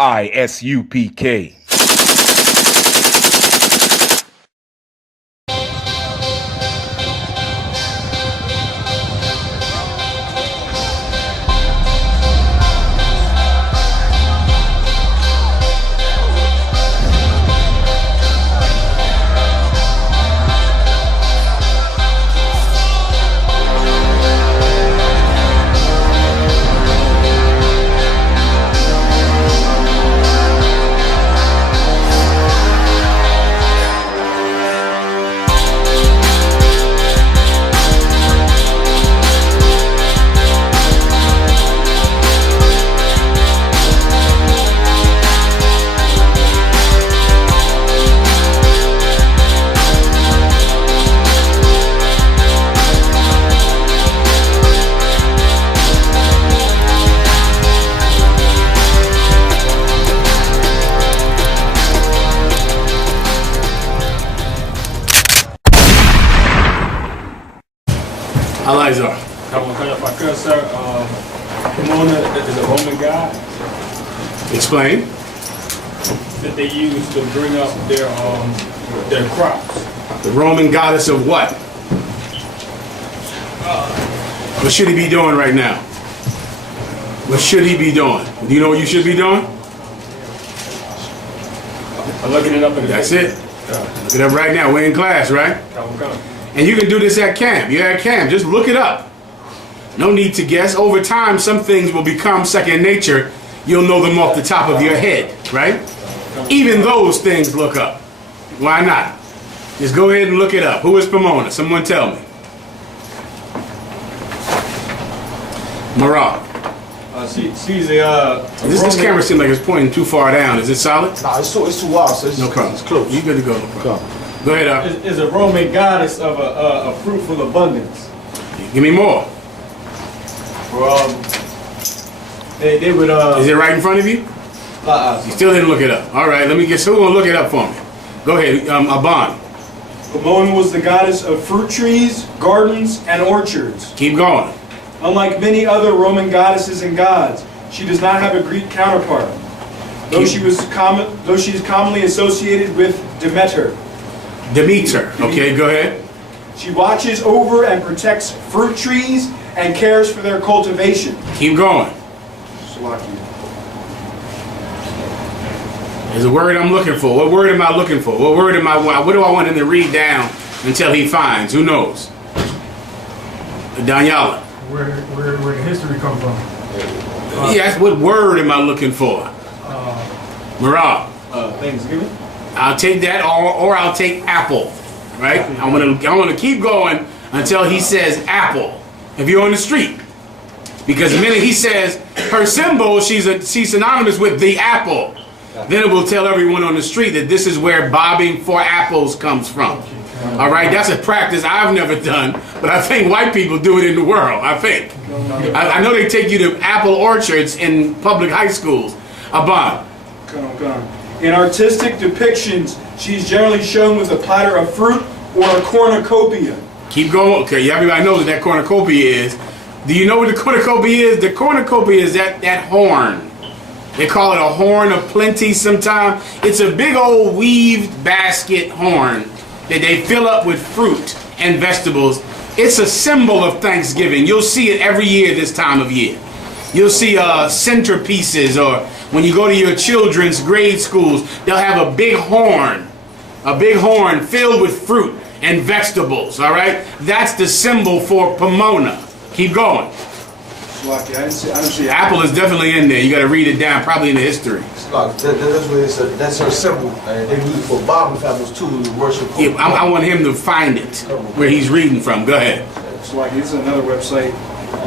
Isupk. Elijah. If I could, sir, Pomona is a Roman god Explain. that they use to bring up their crops. The Roman goddess of what? What should he be doing right now? What should he be doing? Do you know what you should be doing? I'm looking it up in the That's it. Look it up right now. We're in class, right? Come. And you can do this at camp. You're at camp. Just look it up. No need to guess. Over time, some things will become second nature. You'll know them off the top of your head, right? Even those things look up. Why not? Just go ahead and look it up. Who is Pomona? Someone tell me. Marah. She's a This camera seems like it's pointing too far down. Is it solid? Nah, it's too wild, so No problem. it's close. You good to go. No problem. Go ahead, is a Roman goddess of a fruitful abundance. Give me more. They would Is it right in front of you? You still didn't look it up. All right, let me get. Who will look it up for me? Go ahead, Aban. Pomona was the goddess of fruit trees, gardens, and orchards. Keep going. Unlike many other Roman goddesses and gods, she does not have a Greek counterpart, though she is commonly associated with Demeter. Demeter. Okay, go ahead. She watches over and protects fruit trees and cares for their cultivation. Keep going. There's a word I'm looking for. What word am I looking for? What word am I? What do I want him to read down until he finds? Who knows? Daniela. Where the history come from? Yes. What word am I looking for? Marah. Thanksgiving. I'll take that, or I'll take apple. Right? I'm gonna keep going until he says apple. If you're on the street, because the minute he says her symbol, she's synonymous with the apple. Then it will tell everyone on the street that this is where bobbing for apples comes from. All right, that's a practice I've never done, but I think white people do it in the world. I think. I know they take you to apple orchards in public high schools. Aban. In artistic depictions, she's generally shown with a platter of fruit or a cornucopia. Keep going. Okay, everybody knows what that cornucopia is. Do you know what the cornucopia is? The cornucopia is that horn. They call it a horn of plenty sometimes. It's a big old weaved basket horn that they fill up with fruit and vegetables. It's a symbol of Thanksgiving. You'll see it every year this time of year. You'll see centerpieces, or when you go to your children's grade schools, they'll have a big horn filled with fruit and vegetables, all right? That's the symbol for Pomona. Keep going. I didn't see Apple is definitely in there. You got to read it down, probably in the history. That's her symbol, and they use it for Bible families too, to worship. Yeah, I want him to find it where he's reading from. Go ahead. This is another website.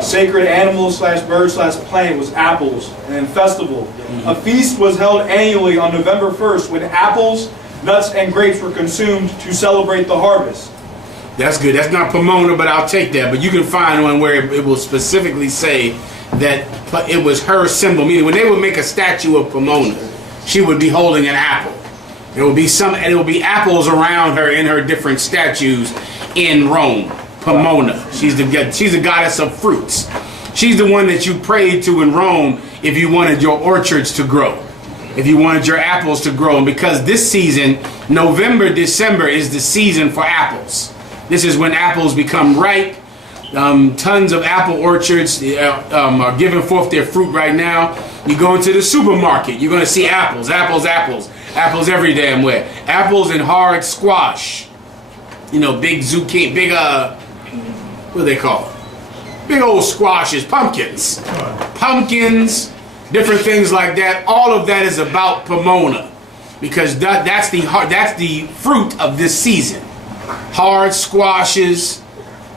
Sacred animal / bird / plant was apples, and then festival. A feast was held annually on November 1st when apples, nuts, and grapes were consumed to celebrate the harvest. That's good. That's not Pomona, but I'll take that. But you can find one where it will specifically say that it was her symbol. Meaning, when they would make a statue of Pomona, she would be holding an apple. There will be apples around her in her different statues in Rome. Pomona. She's the goddess of fruits. She's the one that you prayed to in Rome if you wanted your orchards to grow. if you wanted your apples to grow. And because this season, November, December, is the season for apples. This is when apples become ripe. Tons of apple orchards are giving forth their fruit right now. You go into the supermarket, you're going to see apples, apples, apples. Apples every damn where. Apples and hard squash. You know, big zucchini, big, what do they call it? Big old squashes, pumpkins. Pumpkins, different things like that. All of that is about Pomona. Because that's the fruit of this season. Hard squashes,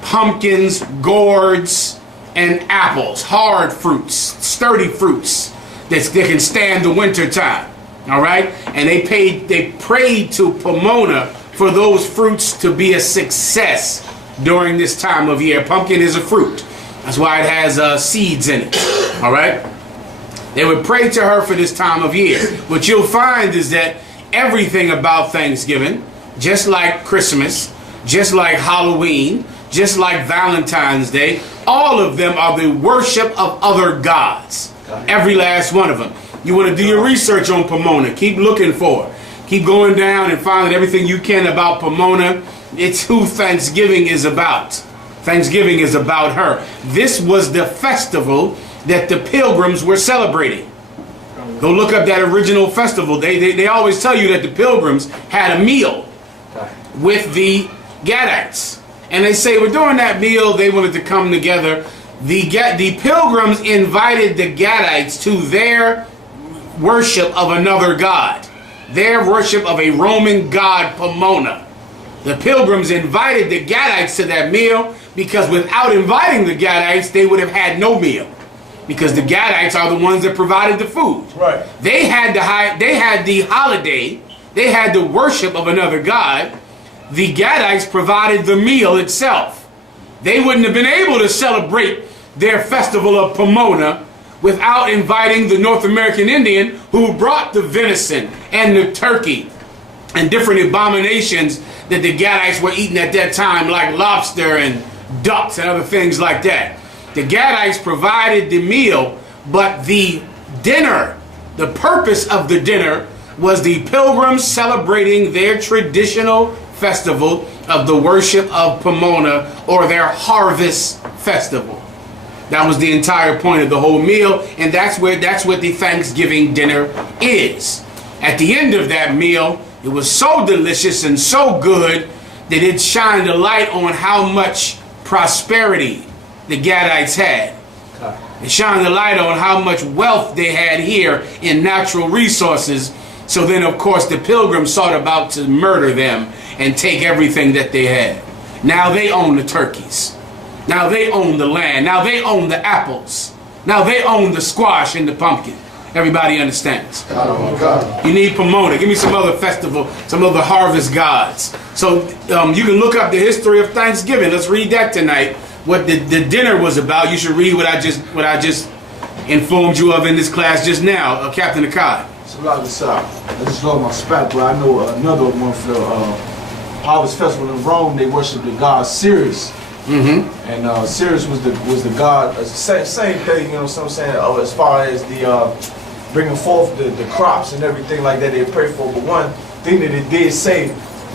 pumpkins, gourds, and apples. Hard fruits, sturdy fruits that can stand the winter time. All right? And they prayed to Pomona for those fruits to be a success during this time of year. Pumpkin is a fruit. That's why it has seeds in it. All right? They would pray to her for this time of year. What you'll find is that everything about Thanksgiving, just like Christmas, just like Halloween, just like Valentine's Day, all of them are the worship of other gods. Every last one of them. You want to do your research on Pomona. Keep looking for it. Keep going down and finding everything you can about Pomona. It's who Thanksgiving is about. Thanksgiving is about her. This was the festival that the pilgrims were celebrating. Go look up that original festival. They always tell you that the pilgrims had a meal with the Gadites. And they say, well, during that meal, they wanted to come together. The pilgrims invited the Gadites to their worship of another god. Their worship of a Roman god, Pomona. The pilgrims invited the Gadites to that meal because without inviting the Gadites, they would have had no meal. Because the Gadites are the ones that provided the food. Right. They had the holiday. They had the worship of another god. The Gadites provided the meal itself. They wouldn't have been able to celebrate their festival of Pomona without inviting the North American Indian who brought the venison and the turkey and different abominations that the Gadites were eating at that time, like lobster and ducks and other things like that. The Gadites provided the meal, but the dinner, the purpose of the dinner was the pilgrims celebrating their traditional festival of the worship of Pomona, or their harvest festival. That was the entire point of the whole meal, and that's what the Thanksgiving dinner is. At the end of that meal, it was so delicious and so good that it shined a light on how much prosperity the Gadites had. It shined a light on how much wealth they had here in natural resources. So then, of course, the pilgrims sought about to murder them and take everything that they had. Now they own the turkeys. Now they own the land. Now they own the apples. Now they own the squash and the pumpkin. Everybody understands. You need Pomona. Give me some other festival, some other harvest gods. So you can look up the history of Thanksgiving. Let's read that tonight. What the dinner was about. You should read what I just informed you of in this class just now, Captain Akkad. So like this, I just lost my spot, but I know another one for the Harvest Festival in Rome. They worship the god Ceres. And Ceres was the god. Same thing, you know what I'm saying? As far as the bringing forth the crops and everything like that, they pray for. But one thing that it did say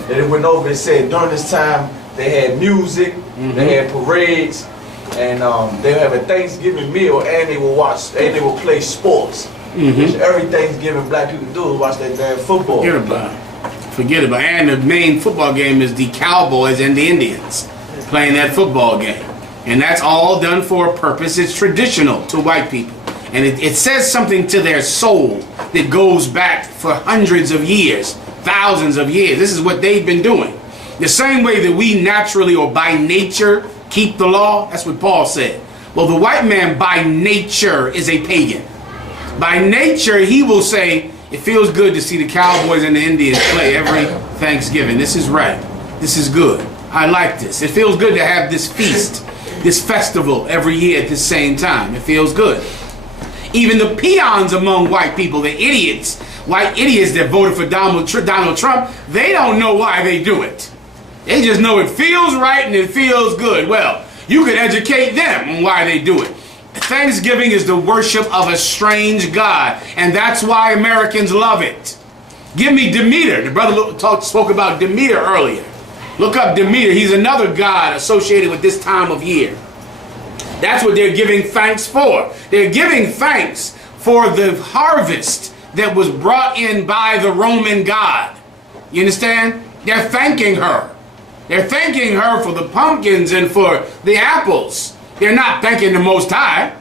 that it went over, it said during this time they had music, they had parades, and they would have a Thanksgiving meal, and they would watch, and they would play sports. Which every Thanksgiving black people do is watch that damn football. Forget about it. And the main football game is the Cowboys and the Indians playing that football game. And that's all done for a purpose. It's traditional to white people. And it says something to their soul that goes back for hundreds of years, thousands of years. This is what they've been doing. The same way that we naturally or by nature keep the law, that's what Paul said. Well, the white man by nature is a pagan. By nature, he will say, it feels good to see the Cowboys and the Indians play every Thanksgiving. This is right. This is good. I like this. It feels good to have this feast, this festival every year at the same time. It feels good. Even the peons among white people, the idiots, white idiots that voted for Donald Trump, they don't know why they do it. They just know it feels right and it feels good. Well, you could educate them on why they do it. Thanksgiving is the worship of a strange God, and that's why Americans love it. Give me Demeter. The brother spoke about Demeter earlier. Look up Demeter. He's another god associated with this time of year. That's what they're giving thanks for. They're giving thanks for the harvest that was brought in by the Roman god. You understand? They're thanking her. They're thanking her for the pumpkins and for the apples. They're not thanking the Most High.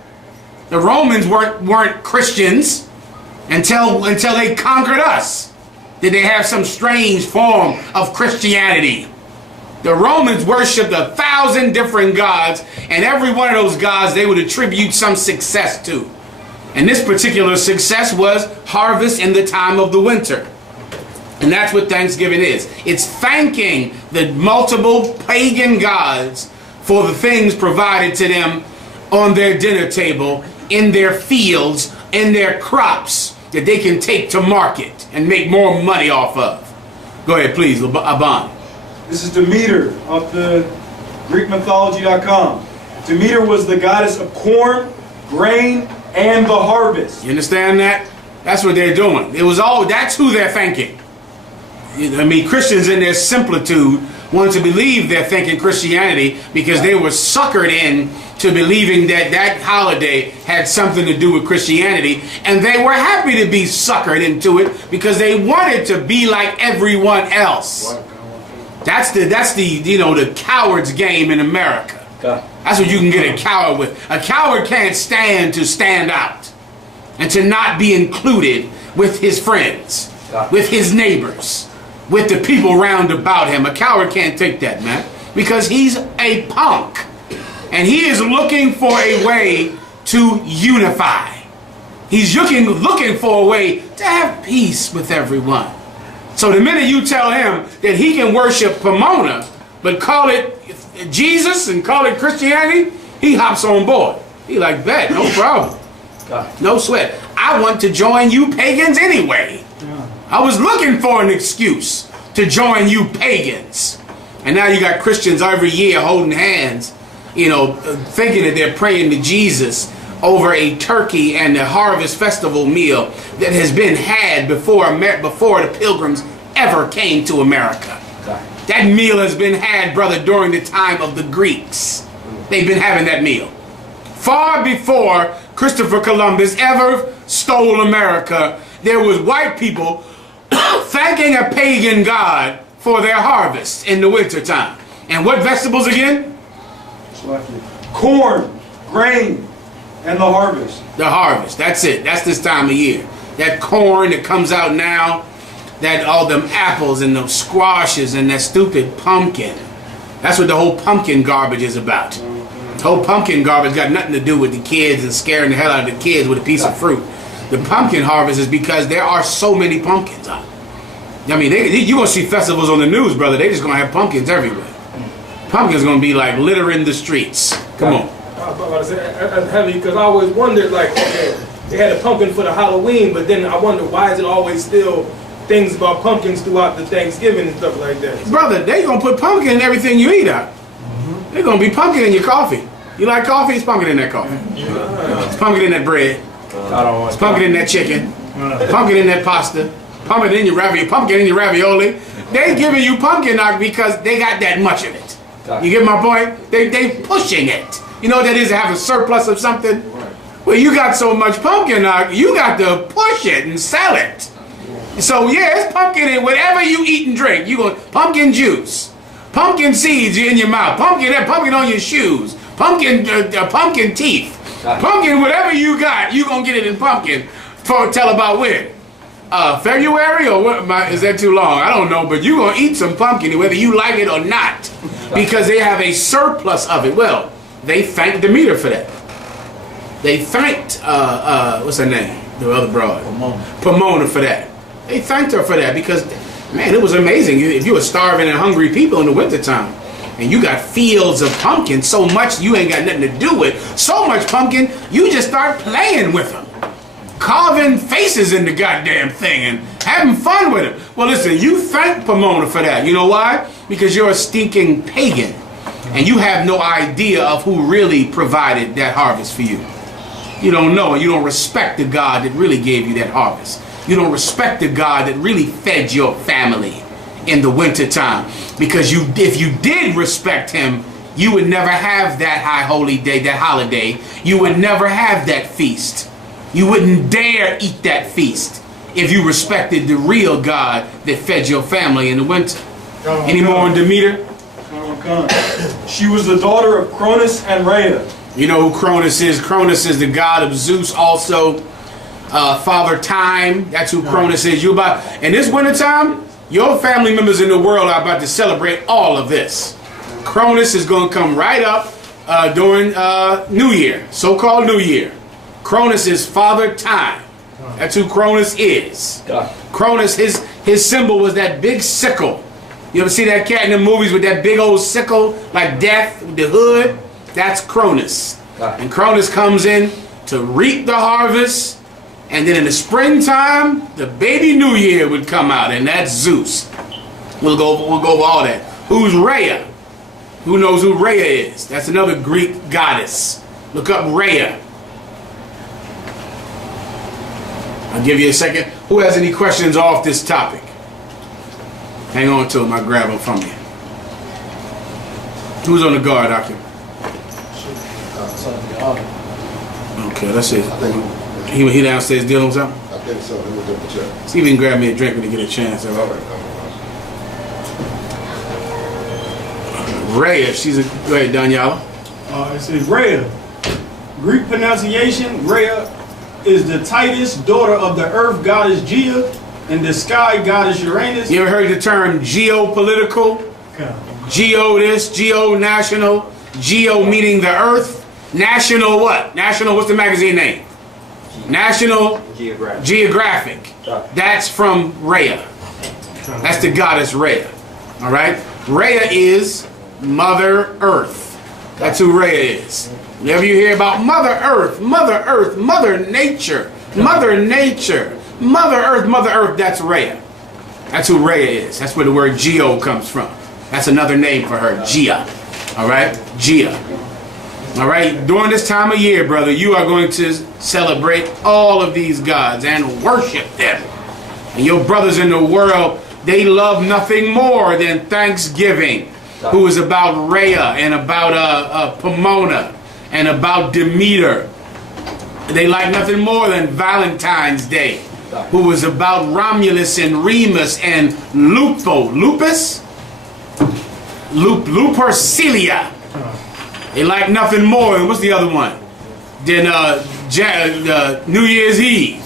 The Romans weren't Christians until they conquered us. Did they have some strange form of Christianity? The Romans worshipped 1,000 different gods, and every one of those gods they would attribute some success to. And this particular success was harvest in the time of the winter. And that's what Thanksgiving is. It's thanking the multiple pagan gods for the things provided to them on their dinner table, in their fields, in their crops that they can take to market and make more money off of. Go ahead, please, Aban. This is Demeter of the GreekMythology.com. Demeter was the goddess of corn, grain, and the harvest. You understand that? That's what they're doing. That's who they're thanking. I mean, Christians in their similitude want to believe they're thanking Christianity because they were suckered in to believing that that holiday had something to do with Christianity, and they were happy to be suckered into it because they wanted to be like everyone else. That's the coward's game in America. That's what you can get a coward with. A coward can't stand to stand out and to not be included with his friends, with his neighbors, with the people round about him. A coward can't take that, man, because he's a punk. And he is looking for a way to unify. He's looking for a way to have peace with everyone. So the minute you tell him that he can worship Pomona, but call it Jesus and call it Christianity, he hops on board. He like, bet, no problem. No sweat. I want to join you pagans anyway. I was looking for an excuse to join you pagans. And now you got Christians every year holding hands, thinking that they're praying to Jesus over a turkey and a harvest festival meal that has been had before the pilgrims ever came to America. That meal has been had, brother, during the time of the Greeks. They've been having that meal. Far before Christopher Columbus ever stole America, there was white people thanking a pagan god for their harvest in the wintertime. And what vegetables again? Corn, grain, and the harvest. The harvest, that's it. That's this time of year. That corn that comes out now, that all them apples and those squashes and that stupid pumpkin. That's what the whole pumpkin garbage is about. The whole pumpkin garbage got nothing to do with the kids and scaring the hell out of the kids with a piece of fruit. The pumpkin harvest is because there are so many pumpkins out. I mean, you're going to see festivals on the news, brother. They just going to have pumpkins everywhere. Pumpkins going to be like littering the streets. Come on. I was about to say, that's heavy, because I always wondered, like, okay, they had a pumpkin for the Halloween, but then I wonder, why is it always still things about pumpkins throughout the Thanksgiving and stuff like that? Brother, they going to put pumpkin in everything you eat out. They're going to be pumpkin in your coffee. You like coffee? It's pumpkin in that coffee. It's pumpkin in that bread. It's pumpkin in that chicken. Pumpkin in that pasta. Pumpkin in your ravioli. They giving you pumpkin knock because they got that much of it. You get my point? They pushing it. You know what that is, to have a surplus of something? Well, you got so much pumpkin knock, you got to push it and sell it. So yeah, it's pumpkin in whatever you eat and drink. You go pumpkin juice, pumpkin seeds in your mouth, pumpkin on your shoes, pumpkin teeth, pumpkin whatever you got, you gonna get it in pumpkin. Tell about when. February or what? Is that too long? I don't know, but you gonna eat some pumpkin whether you like it or not, because they have a surplus of it. Well, they thanked Demeter for that. They thanked what's her name? The other broad, Pomona for that. They thanked her for that because, man, it was amazing. If you were starving and hungry people in the wintertime, and you got fields of pumpkin so much you ain't got nothing to do with, so much pumpkin, you just start playing with them. Carving faces in the goddamn thing and having fun with it. Well, listen, you thank Pomona for that. You know why? Because you're a stinking pagan. And you have no idea of who really provided that harvest for you. You don't know, and you don't respect the God that really gave you that harvest. You don't respect the God that really fed your family in the winter time. Because if you did respect him, you would never have that high holy day, that holiday. You would never have that feast. You wouldn't dare eat that feast if you respected the real God that fed your family in the winter. Any more on Demeter? She was the daughter of Cronus and Rhea. You know who Cronus is? Cronus is the god of Zeus, also Father Time. That's who Cronus is. In this wintertime, your family members in the world are about to celebrate all of this. Cronus is going to come right up during New Year, so-called New Year. Cronus is Father Time. That's who Cronus is. Cronus, his symbol was that big sickle. You ever see that cat in the movies with that big old sickle, like death, with the hood? That's Cronus. And Cronus comes in to reap the harvest, and then in the springtime, the baby New Year would come out, and that's Zeus. We'll go over all that. Who's Rhea? Who knows who Rhea is? That's another Greek goddess. Look up Rhea. I'll give you a second. Who has any questions off this topic? Hang on to them. I'll grab them from you. Who's on the guard, Akim? Okay, let's see. He downstairs dealing with something? I think so. Let me double check. See if he can grab me a drink when he get a chance. All right. Rhea, go ahead, Daniela. It says Rhea. Greek pronunciation, Rhea is the Titus, daughter of the earth goddess Gia, and the sky goddess Uranus. You ever heard the term geopolitical? Geo this, geo national, geo meaning the earth. National what? National, what's the magazine name? National Geographic. That's from Rhea. That's the goddess Rhea. All right? Rhea is Mother Earth. That's who Rhea is. Whenever you hear about Mother Earth, Mother Nature, Mother Earth, that's Rhea. That's who Rhea is. That's where the word geo comes from. That's another name for her, Gia. All right? Gia. All right? During this time of year, brother, you are going to celebrate all of these gods and worship them. And your brothers in the world, they love nothing more than Thanksgiving, who is about Rhea and about Pomona and about Demeter. They like nothing more than Valentine's Day, who was about Romulus and Remus and Lupercilia. They like nothing more than, what's the other one? Then New Year's Eve.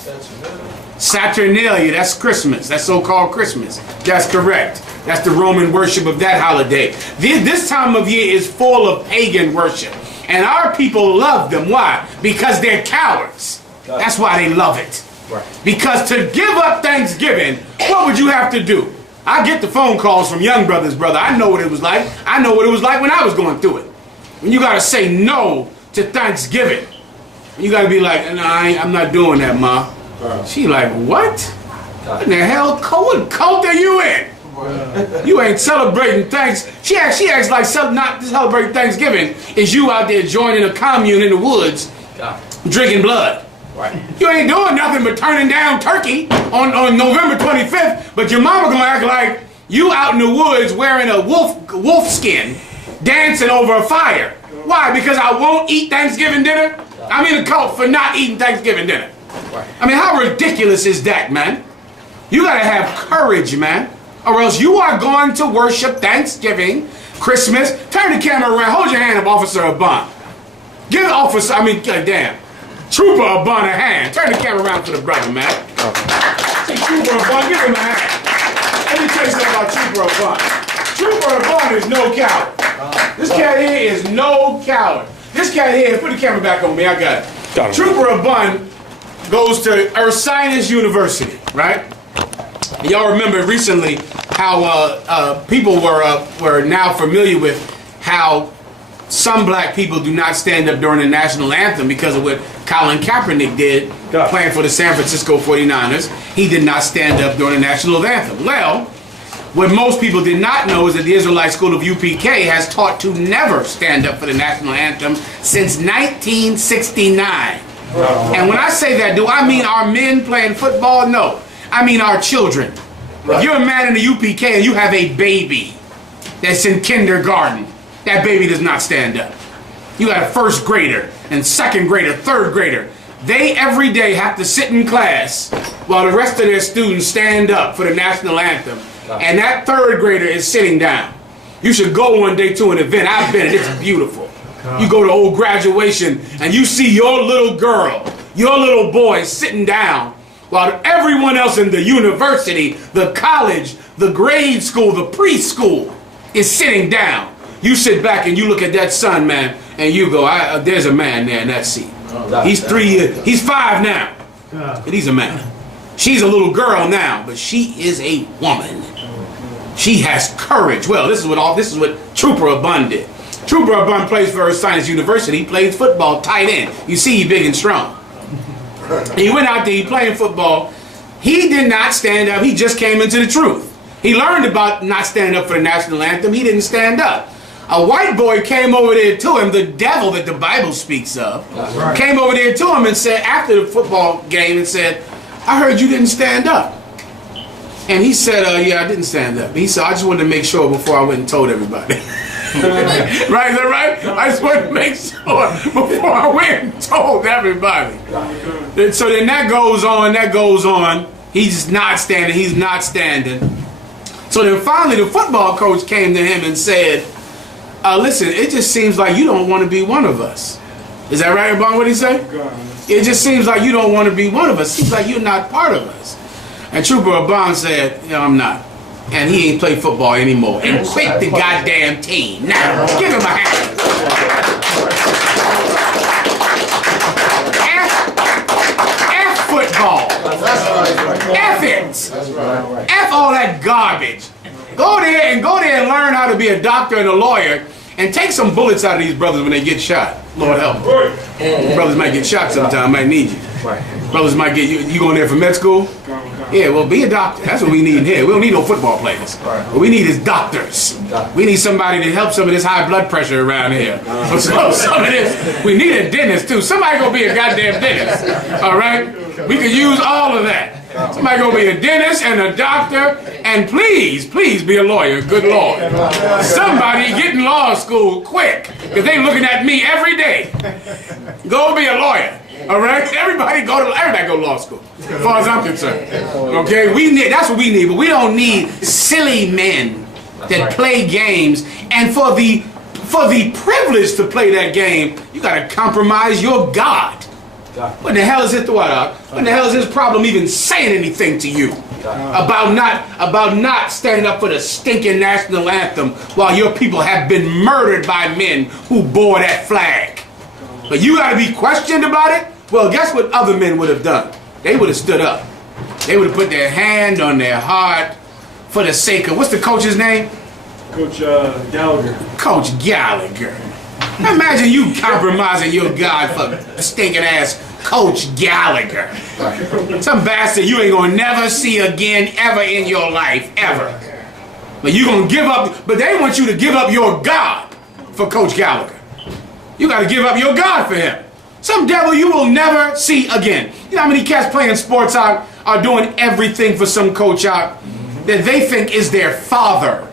Saturnalia, that's Christmas. That's so-called Christmas. That's correct. That's the Roman worship of that holiday. This time of year is full of pagan worship. And our people love them. Why? Because they're cowards. That's why they love it. Because to give up Thanksgiving, what would you have to do? I get the phone calls from young brothers, brother. I know what it was like. I know what it was like when I was going through it. When you got to say no to Thanksgiving. You got to be like, no, I'm not doing that, Ma. She like, what? What in the hell? What cult are you in? You ain't celebrating She acts like not celebrating Thanksgiving is you out there joining a commune in the woods, drinking blood. You ain't doing nothing but turning down turkey on November 25th, but your mama gonna act like you out in the woods wearing a wolf skin, dancing over a fire. Why? Because I won't eat Thanksgiving dinner? I'm in a cult for not eating Thanksgiving dinner. I mean, how ridiculous is that, man? You gotta have courage, man. Or else you are going to worship Thanksgiving, Christmas. Turn the camera around. Hold your hand up, Officer Abban. Give the officer, Trooper Abban a hand. Turn the camera around for the brother, man. Hey, Trooper Abban, give him a hand. Let me tell you something about Trooper Abban. Trooper Abban is no coward. This cat here is no coward. This cat here, put the camera back on me, I got it. Trooper Abban goes to Ursinus University, right? Y'all remember recently how people were now familiar with how some black people do not stand up during the national anthem because of what Colin Kaepernick did playing for the San Francisco 49ers. He did not stand up during the national anthem. Well, what most people did not know is that the Israelite School of UPK has taught to never stand up for the national anthem since 1969. And when I say that, do I mean our men playing football? No. I mean our children. If you're a man in the UPK and you have a baby that's in kindergarten, that baby does not stand up. You got a first grader and second grader, third grader. They every day have to sit in class while the rest of their students stand up for the national anthem. And that third grader is sitting down. You should go one day to an event. I've been, and it's beautiful. You go to old graduation and you see your little girl, your little boy sitting down while everyone else in the university, the college, the grade school, the preschool is sitting down. You sit back and you look at that son, man, and you go, there's a man there in that seat. He's 3 years, he's 5 now, and he's a man. She's a little girl now, but she is a woman. She has courage. Well, this is what Trooper Abun did. Trooper Abun plays for Earth Science University. He plays football, tight end. You see, he's big and strong. He went out there, he playing football. He did not stand up. He just came into the truth. He learned about not standing up for the national anthem. He didn't stand up. A white boy came over there to him, the devil that the Bible speaks of, came over there to him and said, after the football game, and said, I heard you didn't stand up. And he said, yeah, I didn't stand up. He said, I just wanted to make sure before I went and told everybody. Right? Is that right? I just wanted to make sure before I went and told everybody. And so then that goes on. He's not standing. So then finally the football coach came to him and said, listen, it just seems like you don't want to be one of us. Is that right, Abon, what he say? It just seems like you don't want to be one of us. Seems like you're not part of us. And Trooper Abon said, I'm not. And he ain't play football anymore. And quit the goddamn team. Now, give him a hand. F football. F it. F all that garbage. Go there and learn how to be a doctor and a lawyer and take some bullets out of these brothers when they get shot. Lord help them. Brothers might get shot sometime, might need you. Brothers might get you going there for med school? Yeah, well, be a doctor. That's what we need here. We don't need no football players. What we need is doctors. We need somebody to help some of this high blood pressure around here. So some of this, we need a dentist too. Somebody gonna be a goddamn dentist. All right? We could use all of that. Somebody gonna be a dentist and a doctor, and please be a lawyer. Good Lord. Somebody get in law school quick, because they looking at me every day. Go be a lawyer. All right? Everybody go to law school, as far as I'm concerned. Okay? That's what we need, but we don't need silly men that play games, and for the privilege to play that game, you gotta compromise your God. What the hell is it, what the hell is his problem even saying anything to you about not standing up for the stinking national anthem while your people have been murdered by men who bore that flag? But you got to be questioned about it? Well, guess what other men would have done? They would have stood up. They would have put their hand on their heart for the sake of, what's the coach's name? Coach Gallagher. Coach Gallagher. Imagine you compromising your God for stinking ass Coach Gallagher. Some bastard you ain't gonna never see again ever in your life, ever. But you gonna give up, but they want you to give up your God for Coach Gallagher. You gotta give up your God for him. Some devil you will never see again. You know how many cats playing sports out are doing everything for some coach out that they think is their father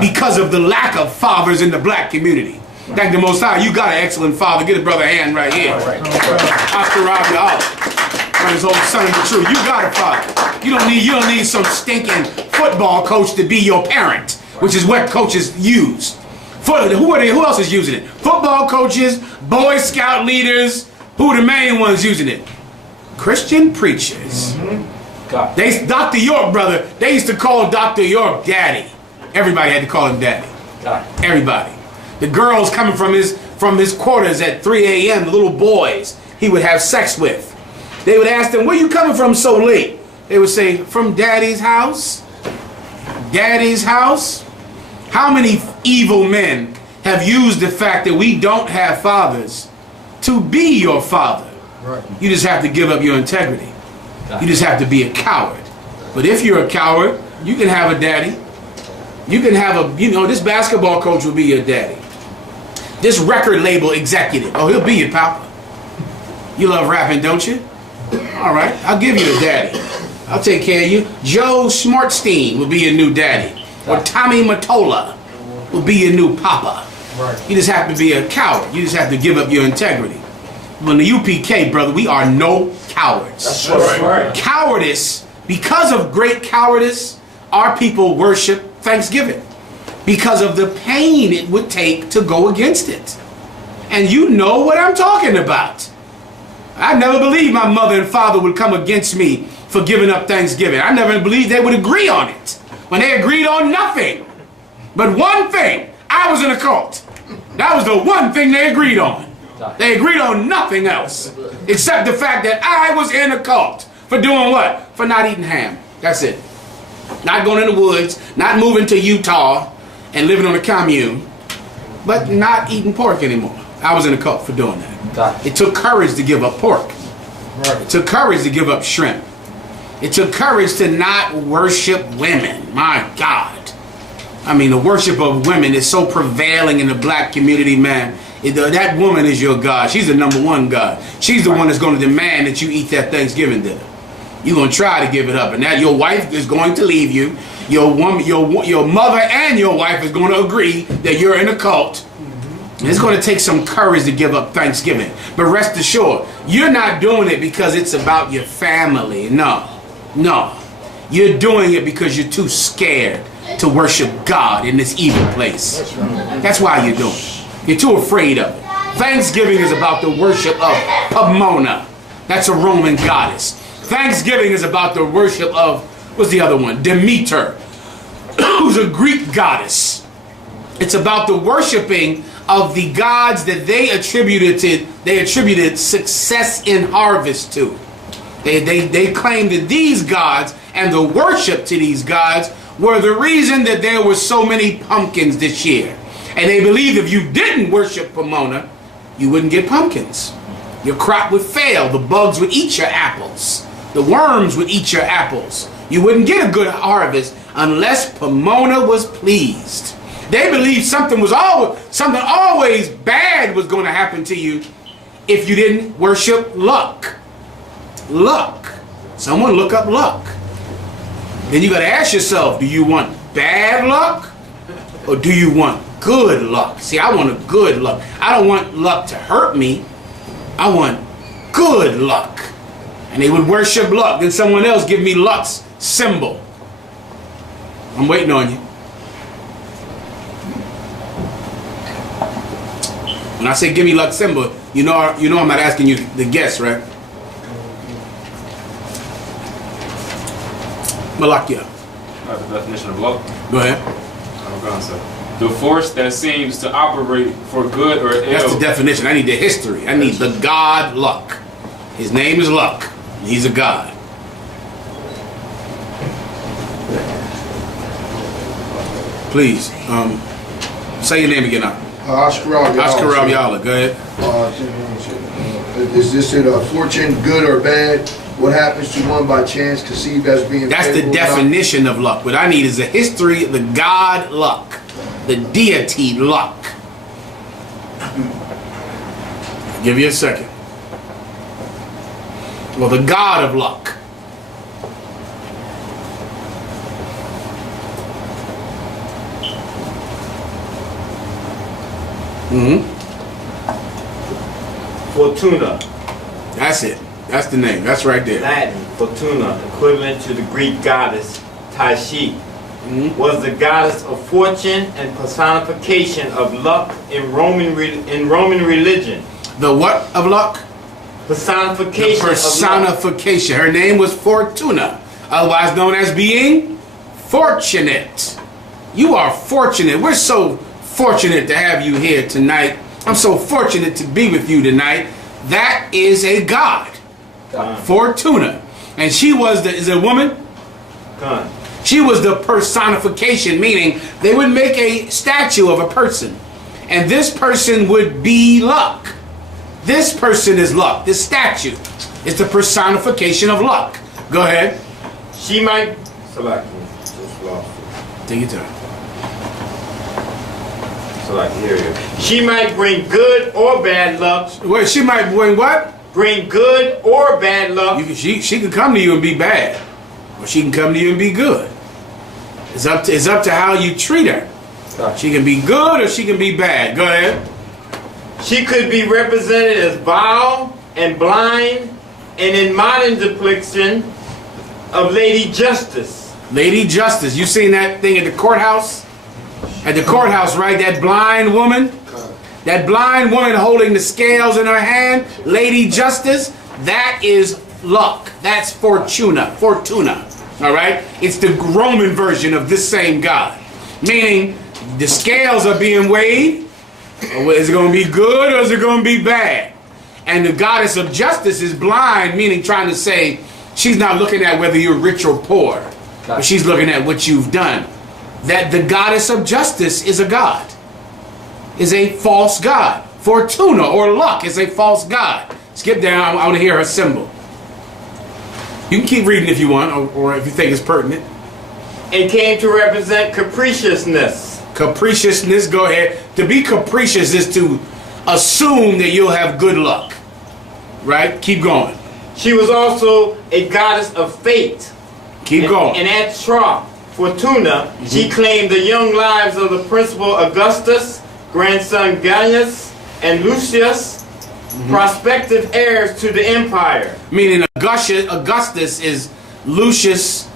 because of the lack of fathers in the black community. Thank the Most High, you got an excellent father. Get a brother a hand right here. Oscar Rob on his old son of the truth. You got a father. You don't need some stinking football coach to be your parent, which is what coaches use. Who else is using it? Football coaches, Boy Scout leaders. Who are the main ones using it? Christian preachers. Dr. York, brother, they used to call Dr. York daddy. Everybody had to call him daddy. Everybody. The girls coming from his quarters at 3 a.m., the little boys he would have sex with. They would ask them, where you coming from so late? They would say, from daddy's house. Daddy's house? How many evil men have used the fact that we don't have fathers to be your father? You just have to give up your integrity. You just have to be a coward. But if you're a coward, you can have a daddy. You can have this basketball coach will be your daddy. This record label executive, oh, he'll be your papa. You love rapping, don't you? All right, I'll give you a daddy. I'll take care of you. Joe Smartstein will be your new daddy. Or Tommy Mottola will be your new papa. Right. You just have to be a coward. You just have to give up your integrity. But in the UPK, brother, we are no cowards. That's right. Cowardice, because of great cowardice, our people worship Thanksgiving. Because of the pain it would take to go against it. And you know what I'm talking about. I never believed my mother and father would come against me for giving up Thanksgiving. I never believed they would agree on it. When they agreed on nothing. But one thing, I was in a cult. That was the one thing they agreed on. They agreed on nothing else. Except the fact that I was in a cult. For doing what? For not eating ham. That's it. Not going in the woods, not moving to Utah and living on a commune, but not eating pork anymore. I was in a cult for doing that. It took courage to give up pork. It took courage to give up shrimp. It took courage to not worship women. My God. I mean, the worship of women is so prevailing in the black community, man. That woman is your God. She's the number one God. She's the one that's going to demand that you eat that Thanksgiving dinner. You're going to try to give it up. And that your wife is going to leave you. Your mother and your wife is going to agree that you're in a cult. And it's going to take some courage to give up Thanksgiving. But rest assured, you're not doing it because it's about your family. No. You're doing it because you're too scared to worship God in this evil place. That's why you're doing it. You're too afraid of it. Thanksgiving is about the worship of Pomona. That's a Roman goddess. Thanksgiving is about the worship of, what's the other one? Demeter, who's a Greek goddess. It's about the worshiping of the gods that they attributed success in harvest to. They claimed that these gods and the worship to these gods were the reason that there were so many pumpkins this year. And they believed if you didn't worship Pomona, you wouldn't get pumpkins. Your crop would fail. The bugs would eat your apples. The worms would eat your apples. You wouldn't get a good harvest unless Pomona was pleased. They believed something always bad was going to happen to you if you didn't worship luck. Luck. Someone look up luck. Then you got to ask yourself, do you want bad luck or do you want good luck? See, I want a good luck. I don't want luck to hurt me. I want good luck. And they would worship luck. Then someone else give me luck's symbol. I'm waiting on you. When I say give me luck symbol, you know I'm not asking you to guess, right? Malakia. That's the definition of luck. Go ahead. I'm going to say the force that seems to operate for good or ill. That's the definition. I need the history. I need the god luck. His name is Luck. He's a god. Please, say your name again now. Oscar Rabiala. Oscar Rabiala. Go ahead. Is this a fortune, good or bad? What happens to one by chance, conceived as being That's the definition of luck. What I need is a history of the god Luck, the deity Luck. I'll give you a second. Well, the god of luck. Fortuna. That's it. That's the name. That's right there. Latin, Fortuna, equivalent to the Greek goddess Tyche, was the goddess of fortune and personification of luck in Roman religion. The what of luck? Personification. The personification. Her name was Fortuna, otherwise known as being fortunate. You are fortunate. We're so fortunate to have you here tonight. I'm so fortunate to be with you tonight. That is a god. Fortuna. And she was is it a woman? God. She was the personification, meaning they would make a statue of a person. And this person would be luck. This person is luck. This statue is the personification of luck. Go ahead. She might Take your time. She might bring good or bad luck. Well, she might bring what? bring good or bad luck. She can come to you and be bad, or she can come to you and be good. It's up to how you treat her. She can be good or she can be bad. Go ahead. She could be represented as vile and blind, and in modern depiction of Lady Justice. Lady Justice. You seen that thing at the courthouse? At the courthouse, right? That blind woman? That blind woman holding the scales in her hand, Lady Justice, that is luck. That's Fortuna. All right? It's the Roman version of this same God. Meaning, the scales are being weighed. Is it going to be good or is it going to be bad? And the goddess of justice is blind, meaning trying to say she's not looking at whether you're rich or poor, but she's looking at what you've done. That the goddess of justice is a god, is a false god. Fortuna or luck is a false god. Skip down, I want to hear her symbol. You can keep reading if you want, or if you think it's pertinent. It came to represent capriciousness. Capriciousness, go ahead. To be capricious is to assume that you'll have good luck. Right? Keep going. She was also a goddess of fate. Keep going. And at Tra, Fortuna, she claimed the young lives of the principal Augustus, grandson Gaius, and Lucius, prospective heirs to the empire. Meaning Augustus is Lucius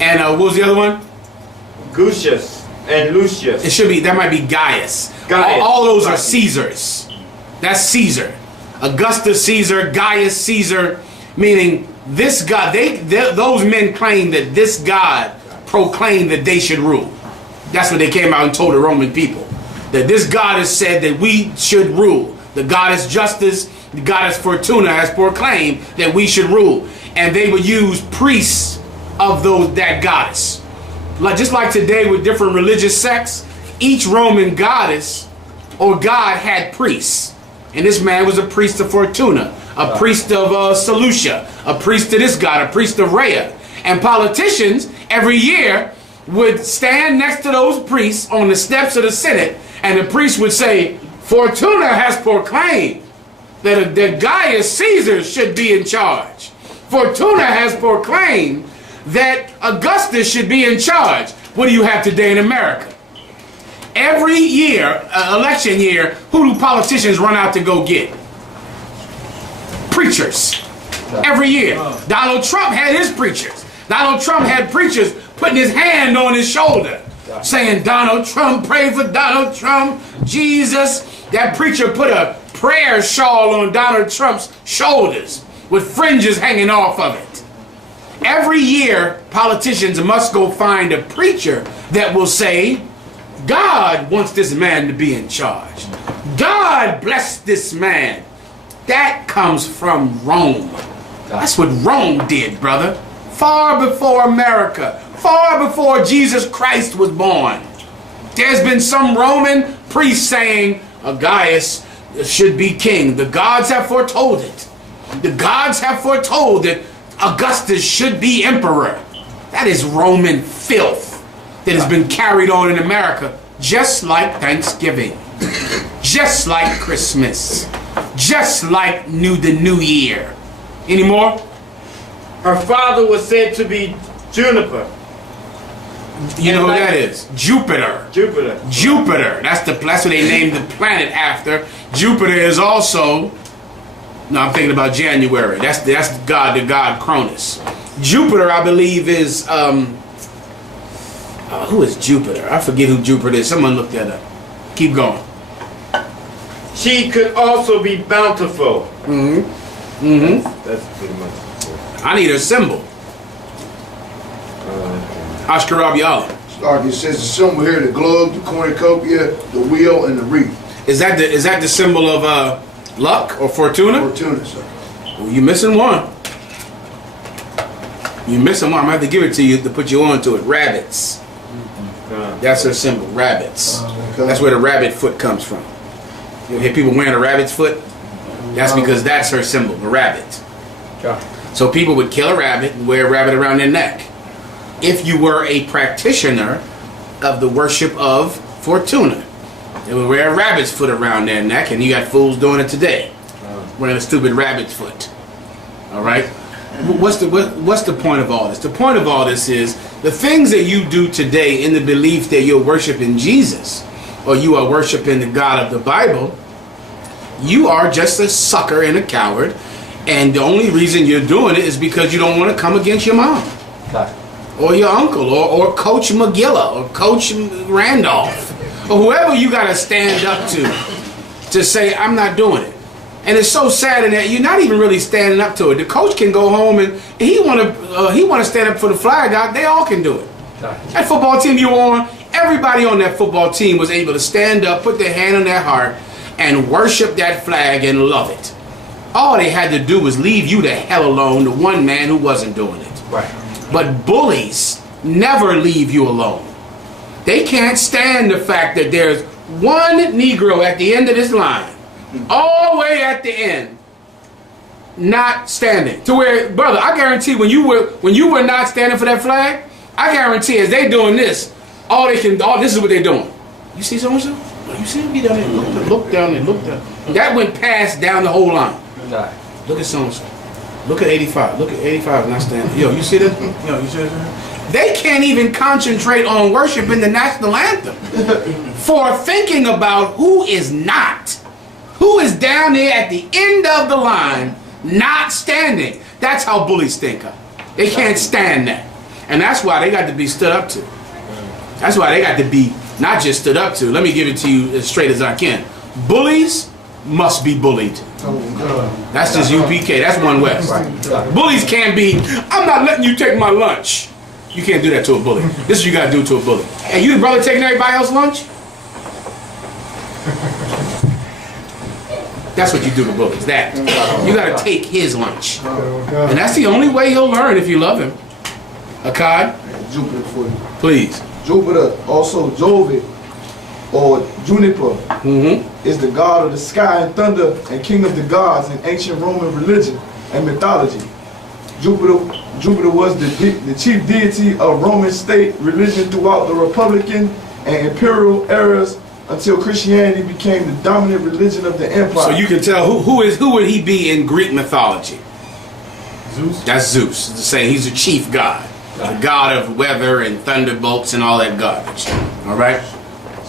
and what was the other one? Lucius and Lucius. It should be, that might be Gaius. All those are Caesars. That's Caesar. Augustus Caesar, Gaius Caesar, meaning this God, those men claim that this God proclaimed that they should rule. That's what they came out and told the Roman people. That this God has said that we should rule. The goddess Justice, the goddess Fortuna has proclaimed that we should rule. And they would use priests of that goddess. Just like today with different religious sects, each Roman goddess or god had priests. And this man was a priest of Fortuna, a priest of Seleucia, a priest of this god, a priest of Rhea. And politicians every year would stand next to those priests on the steps of the Senate, and the priest would say, Fortuna has proclaimed that Gaius Caesar should be in charge. Fortuna has proclaimed that Augustus should be in charge. What do you have today in America? Every year, election year, who do politicians run out to go get? Preachers. Every year. Donald Trump had his preachers. Donald Trump had preachers putting his hand on his shoulder, saying, Donald Trump, pray for Donald Trump, Jesus. That preacher put a prayer shawl on Donald Trump's shoulders with fringes hanging off of it. Every year, politicians must go find a preacher that will say, God wants this man to be in charge. God bless this man. That comes from Rome. That's what Rome did, brother. Far before America. Far before Jesus Christ was born. There's been some Roman priest saying, Gaius should be king. The gods have foretold it. The gods have foretold that Augustus should be emperor. That is Roman filth that has been carried on in America, just like Thanksgiving, just like Christmas, just like the New Year. Any more? Her father was said to be Juniper. You know who that is? Jupiter. Jupiter. That's what they named the planet after. Jupiter is also, no, I'm thinking about January. That's the god Cronus. Jupiter, I believe, is who is Jupiter? I forget who Jupiter is. Someone look that up. Keep going. She could also be bountiful. That's pretty much it. I need a symbol. Oscar Rabiala. It says the symbol here: the globe, the cornucopia, the wheel, and the wreath. Is that the symbol of luck or fortuna? Fortuna, sir. Well, you're missing one. You're missing one. I'm gonna have to give it to you to put you on to it. Rabbits. That's her symbol. Rabbits. That's where the rabbit foot comes from. You hear people wearing a rabbit's foot? That's because that's her symbol, the rabbit. So people would kill a rabbit and wear a rabbit around their neck. If you were a practitioner of the worship of Fortuna, they would wear a rabbit's foot around their neck, and you got fools doing it today. wearing a stupid rabbit's foot. All right. What's the point of all this? The point of all this is the things that you do today in the belief that you're worshiping Jesus or you are worshiping the God of the Bible. You are just a sucker and a coward, and the only reason you're doing it is because you don't want to come against your mom or your uncle or Coach McGilla or Coach Randolph or whoever you got to stand up to say, I'm not doing it. And it's so sad in that you're not even really standing up to it. The coach can go home and he want to stand up for the flag out. They all can do it. That football team you on, everybody on that football team was able to stand up, put their hand on their heart, and worship that flag and love it. All they had to do was leave you the hell alone, the one man who wasn't doing it. Right. But bullies never leave you alone. They can't stand the fact that there's one Negro at the end of this line, all the way at the end, not standing. To where, brother, I guarantee when you were not standing for that flag, I guarantee as they doing this, this is what they doing. You see so and so? You see him? Be down there. Look down there. Look down. That went past down the whole line. Look at so and so. Look at 85. Look at 85 not standing. Yo, you see that? Yo, you see that? They can't even concentrate on worshiping the national anthem for thinking about who is not. Who is down there at the end of the line not standing. That's how bullies think of. They can't stand that. And that's why they got to be stood up to. That's why they got to be not just stood up to. Let me give it to you as straight as I can. Bullies must be bullied. That's just UPK. That's One West. Bullies can't be, I'm not letting you take my lunch. You can't do that to a bully. This is what you got to do to a bully. And you, brother, taking everybody else's lunch? That's what you do to bullies. That. You got to take his lunch. And that's the only way he'll learn if you love him. Akkad? Jupiter for you. Please. Jupiter, also Jove, or Juniper, is the god of the sky and thunder and king of the gods in ancient Roman religion and mythology. Jupiter was the chief deity of Roman state religion throughout the Republican and imperial eras until Christianity became the dominant religion of the empire. So you can tell who would he be in Greek mythology? Zeus. That's Zeus. It's saying he's the chief god. The god of weather and thunderbolts and all that garbage. All right?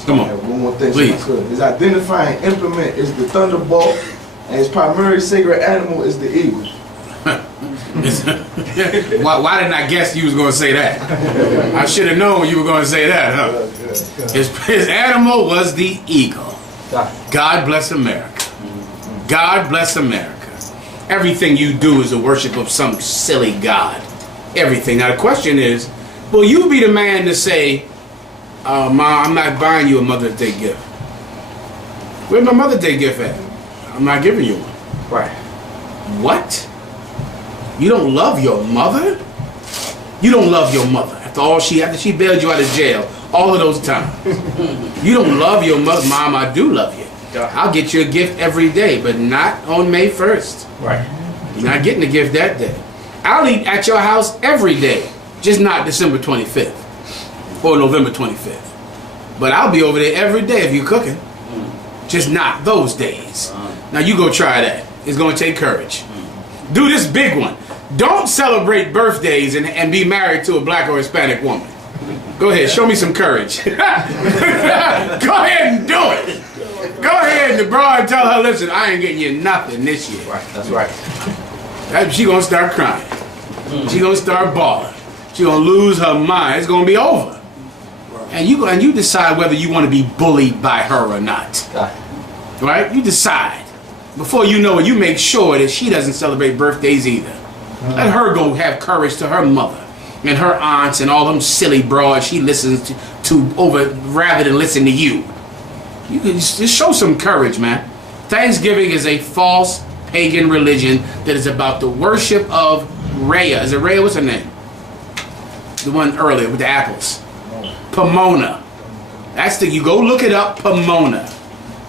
Come on. One more thing. Please. His identifying implement is the thunderbolt, and his primary sacred animal is the eagle. Why didn't I guess you was going to say that? I should have known you were going to say that, huh? His animal was the eagle. God bless America. God bless America. Everything you do is a worship of some silly god. Everything. Now the question is, will you be the man to say, Mom, I'm not buying you a Mother's Day gift? Where's my Mother's Day gift at? I'm not giving you one. Right. What? You don't love your mother? You don't love your mother. After she bailed you out of jail, all of those times. You don't love your mother. Mom, I do love you. I'll get you a gift every day, but not on May 1st. Right. You're not getting a gift that day. I'll eat at your house every day, just not December 25th or November 25th. But I'll be over there every day if you're cooking, just not those days. Now you go try that. It's going to take courage. Do this big one. Don't celebrate birthdays and be married to a black or Hispanic woman. Go ahead, show me some courage. Go ahead and do it. Go ahead and and tell her, listen, I ain't getting you nothing this year. Right, that's right. She gonna start crying. She gonna start bawling. She gonna lose her mind. It's gonna be over. And you decide whether you want to be bullied by her or not. Right? You decide. Before you know it, you make sure that she doesn't celebrate birthdays either. Let her go have courage to her mother and her aunts and all them silly broads she listens to over rather than listen to you. You can just show some courage, man. Thanksgiving is a false pagan religion that is about the worship of Rhea. Is it Rhea? What's her name? The one earlier with the apples. Pomona. That's you go look it up, Pomona.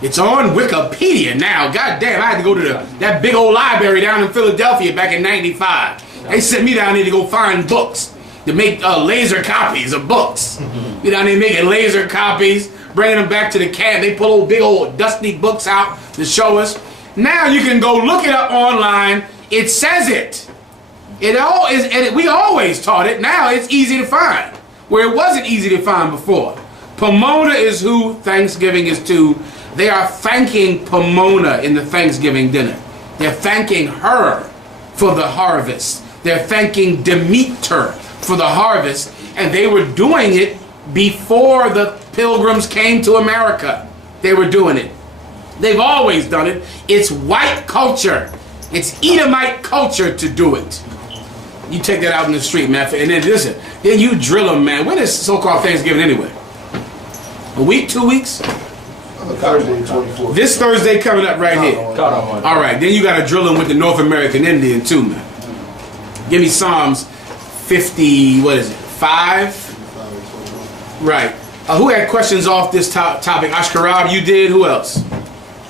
It's on Wikipedia now. God damn, I had to go to that big old library down in Philadelphia back in '95. They sent me down there to go find books, to make laser copies of books. You down there making laser copies, bringing them back to the camp. They pull old big old dusty books out to show us. Now you can go look it up online. It says it. It all is, and we always taught it. Now it's easy to find, where it wasn't easy to find before. Pomona is who Thanksgiving is to. They are thanking Pomona in the Thanksgiving dinner. They're thanking her for the harvest. They're thanking Demeter for the harvest. And they were doing it before the pilgrims came to America. They were doing it. They've always done it. It's white culture. It's Edomite culture to do it. You take that out in the street, man. And then listen, then you drill them, man. When is so-called Thanksgiving anyway? A week, 2 weeks? Thursday, 24th. This Thursday coming up right here. All right, then you got to drill them with the North American Indian too, man. Give me Psalms 50, what is it, 5? Right. Who had questions off this topic? Ashkarab, you did. Who else?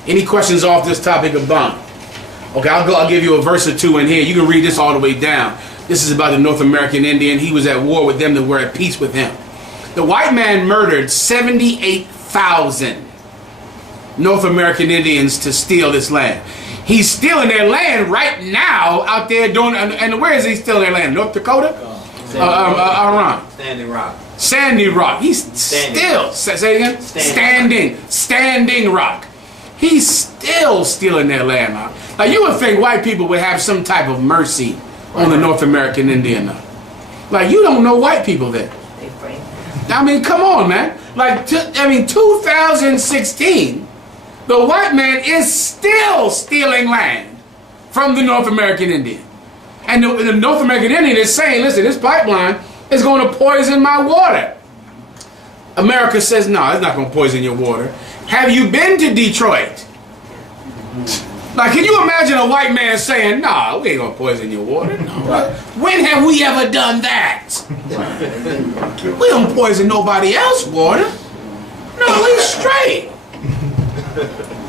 Any questions off this topic of bond? Okay, I'll give you a verse or two in here. You can read this all the way down. This is about the North American Indian. He was at war with them that were at peace with him. The white man murdered 78,000 North American Indians to steal this land. He's stealing their land right now out there doing, and where is he stealing their land? North Dakota? Iran. Standing Rock. Sandy Rock. He's still, say it again? Standing Rock. He's still stealing their land now. Now you would think white people would have some type of mercy on the North American Indian now. Like you don't know white people then. I mean, come on, man. Like, 2016, the white man is still stealing land from the North American Indian. And the North American Indian is saying, listen, this pipeline is going to poison my water. America says, no, it's not going to poison your water. Have you been to Detroit? Like, can you imagine a white man saying, nah, we ain't going to poison your water? No. When have we ever done that? We don't poison nobody else's water. No, we straight.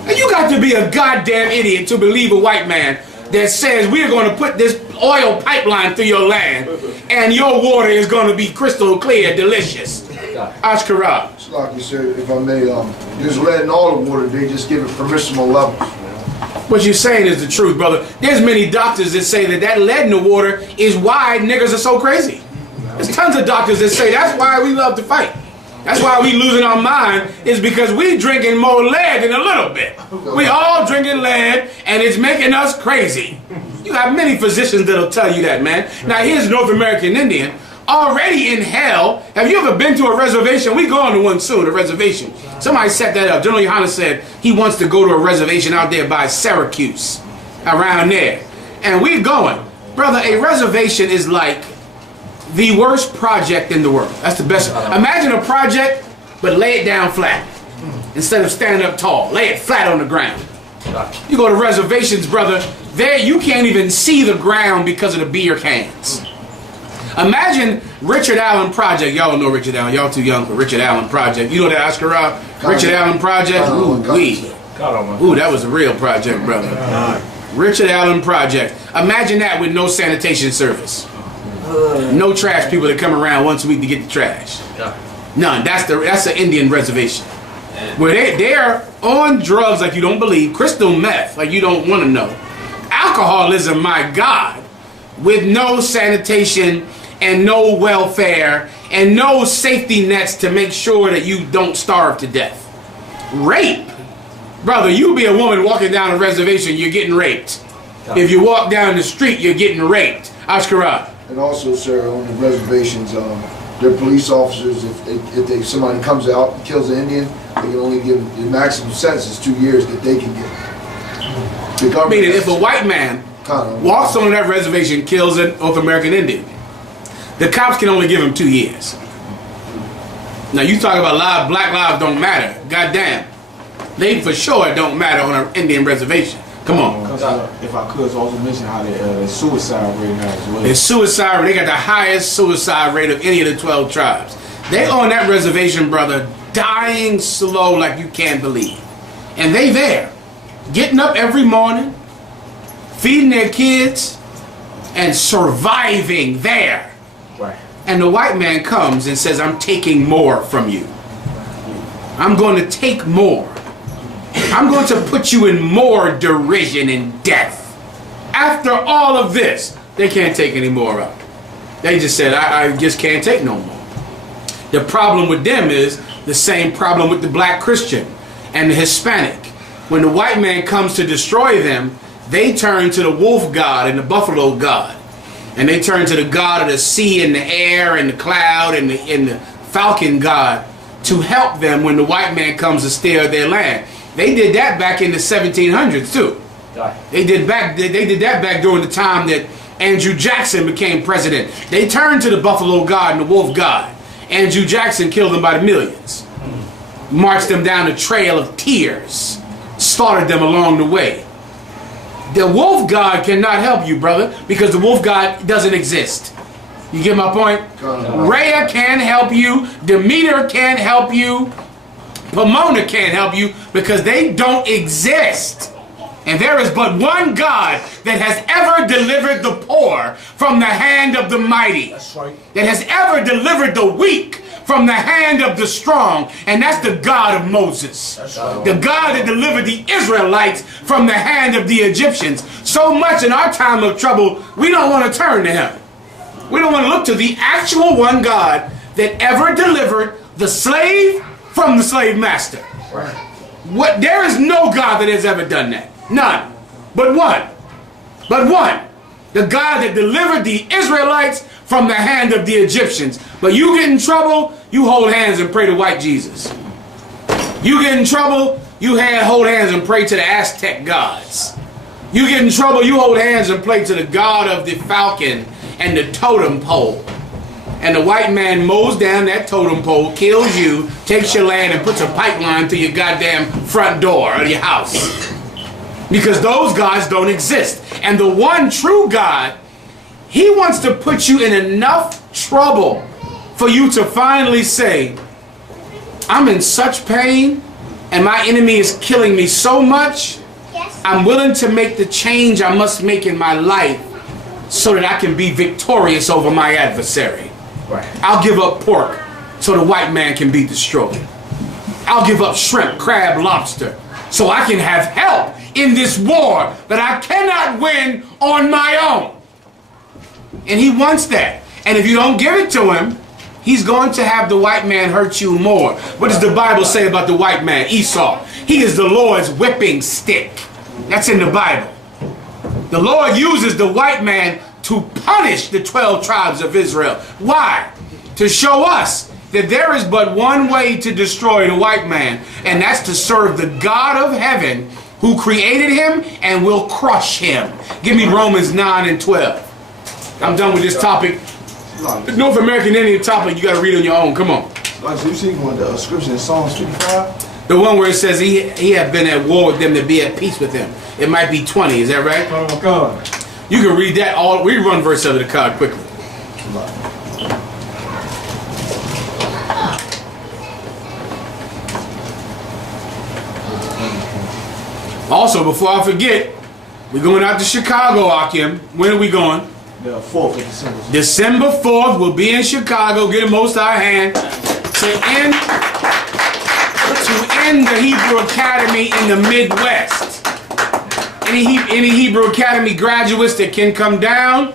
And you got to be a goddamn idiot to believe a white man that says we're going to put this oil pipeline through your land and your water is going to be crystal clear, delicious. Ashkarab. Like you said, if I may, there's lead in all the water. They just give it permissible levels. What you're saying is the truth, brother. There's many doctors that say that lead in the water is why niggas are so crazy. There's tons of doctors that say that's why we love to fight. That's why we losing our mind, is because we drinking more lead than a little bit. We all drinking lead and it's making us crazy. You got many physicians that'll tell you that, man. Now here's North American Indian already in hell. Have you ever been to a reservation? We going to one soon, a reservation. Somebody set that up. General Yohana said he wants to go to a reservation out there by Syracuse, around there. And we're going. Brother, a reservation is like the worst project in the world. That's the best. Imagine a project, but lay it down flat. Instead of standing up tall, lay it flat on the ground. You go to reservations, brother, there you can't even see the ground because of the beer cans. Imagine Richard Allen Project. Y'all don't know Richard Allen. Y'all too young for Richard Allen Project. You know that Ashkarab? Richard Allen Project? Ooh, that was a real project, brother. Richard Allen Project. Imagine that with no sanitation service. No trash people that come around once a week to get the trash. None. That's an Indian reservation. Where they're on drugs like you don't believe. Crystal meth like you don't want to know. Alcoholism, my God. With no sanitation and no welfare and no safety nets to make sure that you don't starve to death. Rape. Brother, you be a woman walking down a reservation, you're getting raped. If you walk down the street, you're getting raped. Ashkarab. And also, sir, on the reservations, their police officers, if somebody comes out and kills an Indian, they can only give the maximum sentence is 2 years that they can get. The government, meaning if a white man walks on that reservation, kills an North American Indian, the cops can only give him 2 years. Now you talk about black lives don't matter. Goddamn. They for sure don't matter on an Indian reservation. Come on. If I could also mention how the suicide rate now as well. The suicide rate, they got the highest suicide rate of any of the 12 tribes. They on that reservation, brother, dying slow like you can't believe. And they there, getting up every morning, feeding their kids, and surviving there. Right. And the white man comes and says, I'm taking more from you. I'm going to take more. I'm going to put you in more derision and death. After all of this, they can't take any more of it. They just said, I just can't take no more. The problem with them is the same problem with the black Christian and the Hispanic. When the white man comes to destroy them, they turn to the wolf god and the buffalo god. And they turn to the god of the sea and the air and the cloud and the falcon god to help them when the white man comes to steal their land. They did that back in the 1700s too. They did that back during the time that Andrew Jackson became president. They turned to the buffalo god and the wolf god. Andrew Jackson killed them by the millions. Marched them down the trail of tears. Slaughtered them along the way. The wolf god cannot help you, brother, because the wolf god doesn't exist. You get my point? Rhea can't help you. Demeter can't help you. Pomona can't help you because they don't exist. And there is but one God that has ever delivered the poor from the hand of the mighty. That's right. That has ever delivered the weak from the hand of the strong. And that's the God of Moses. That's right. The God that delivered the Israelites from the hand of the Egyptians. So much in our time of trouble, we don't want to turn to him. We don't want to look to the actual one God that ever delivered the slave from the slave master. Right. There is no God that has ever done that. None. But one. But one. The God that delivered the Israelites from the hand of the Egyptians. But you get in trouble, you hold hands and pray to white Jesus. You get in trouble, you hold hands and pray to the Aztec gods. You get in trouble, you hold hands and pray to the God of the falcon and the totem pole. And the white man mows down that totem pole, kills you, takes your land and puts a pipeline to your goddamn front door of your house. Because those gods don't exist. And the one true God, he wants to put you in enough trouble for you to finally say, I'm in such pain and my enemy is killing me so much, I'm willing to make the change I must make in my life so that I can be victorious over my adversary. Right. I'll give up pork so the white man can be destroyed. I'll give up shrimp, crab, lobster so I can have help in this war that I cannot win on my own. And he wants that. And if you don't give it to him, he's going to have the white man hurt you more. What does the Bible say about the white man? Esau. He is the Lord's whipping stick. That's in the Bible. The Lord uses the white man to punish the 12 tribes of Israel. Why? To show us that there is but one way to destroy the white man, and that's to serve the God of heaven who created him and will crush him. Give me Romans 9 and 12. I'm done with this topic. The North American Indian topic you got to read on your own. Come on. Like you see one the scripture in Psalms 55? The one where it says he had been at war with them to be at peace with him. It might be 20. Is that right? Oh my God. You can read that all. We run verse of the card quickly. Also, before I forget, we're going out to Chicago, Akim. When are we going? The 4th of December. December 4th, we'll be in Chicago, get the Most High hand to end the Hebrew Academy in the Midwest. Any Hebrew Academy graduates that can come down,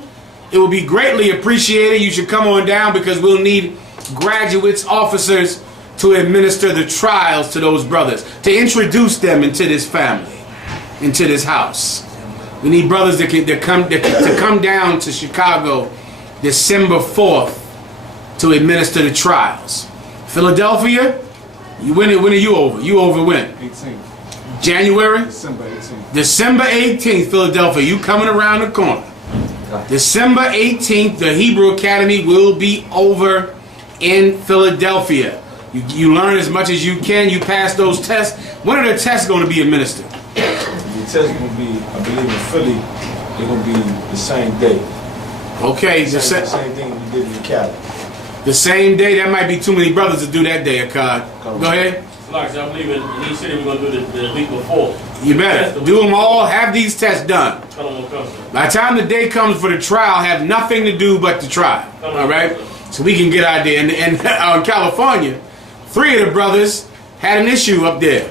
it will be greatly appreciated. You should come on down because we'll need graduates, officers to administer the trials to those brothers, to introduce them into this family, into this house. We need brothers that come down to Chicago December 4th to administer the trials. Philadelphia, when are you over? You over when? 18th. January? December 18th. December 18th, Philadelphia. You coming around the corner. December 18th, the Hebrew Academy will be over in Philadelphia. You learn as much as you can. You pass those tests. When are the tests going to be administered? The test is going to be, I believe in Philly, it's going to be the same day. Okay. The same thing we did in the Cali. The same day? That might be too many brothers to do that day, Akkad. Go ahead. Like I believe in each city we're going to do the week before. You better. Do them all. Have these tests done. By the time the day comes for the trial, have nothing to do but the trial. All right? So we can get out there. And in California, 3 of the brothers had an issue up there.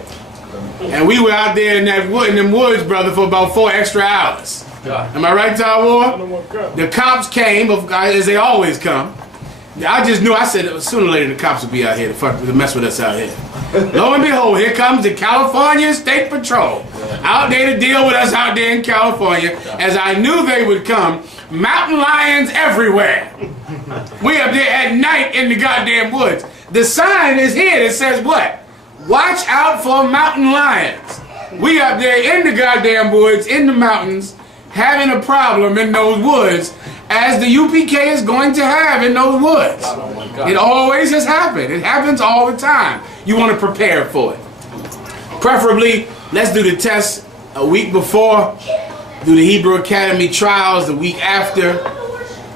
And we were out there in them woods, brother, for about 4 extra hours. Am I right, Tawar? The cops came, as they always come. I just knew, I said, sooner or later the cops will be out here to mess with us out here. Lo and behold, here comes the California State Patrol. Out there to deal with us out there in California. As I knew they would come, mountain lions everywhere. We up there at night in the goddamn woods. The sign is here that says what? Watch out for mountain lions. We up there in the goddamn woods, in the mountains, having a problem in those woods, as the UPK is going to have in those woods. It always has happened. It happens all the time. You want to prepare for it. Preferably, let's do the test a week before, do the Hebrew Academy trials the week after.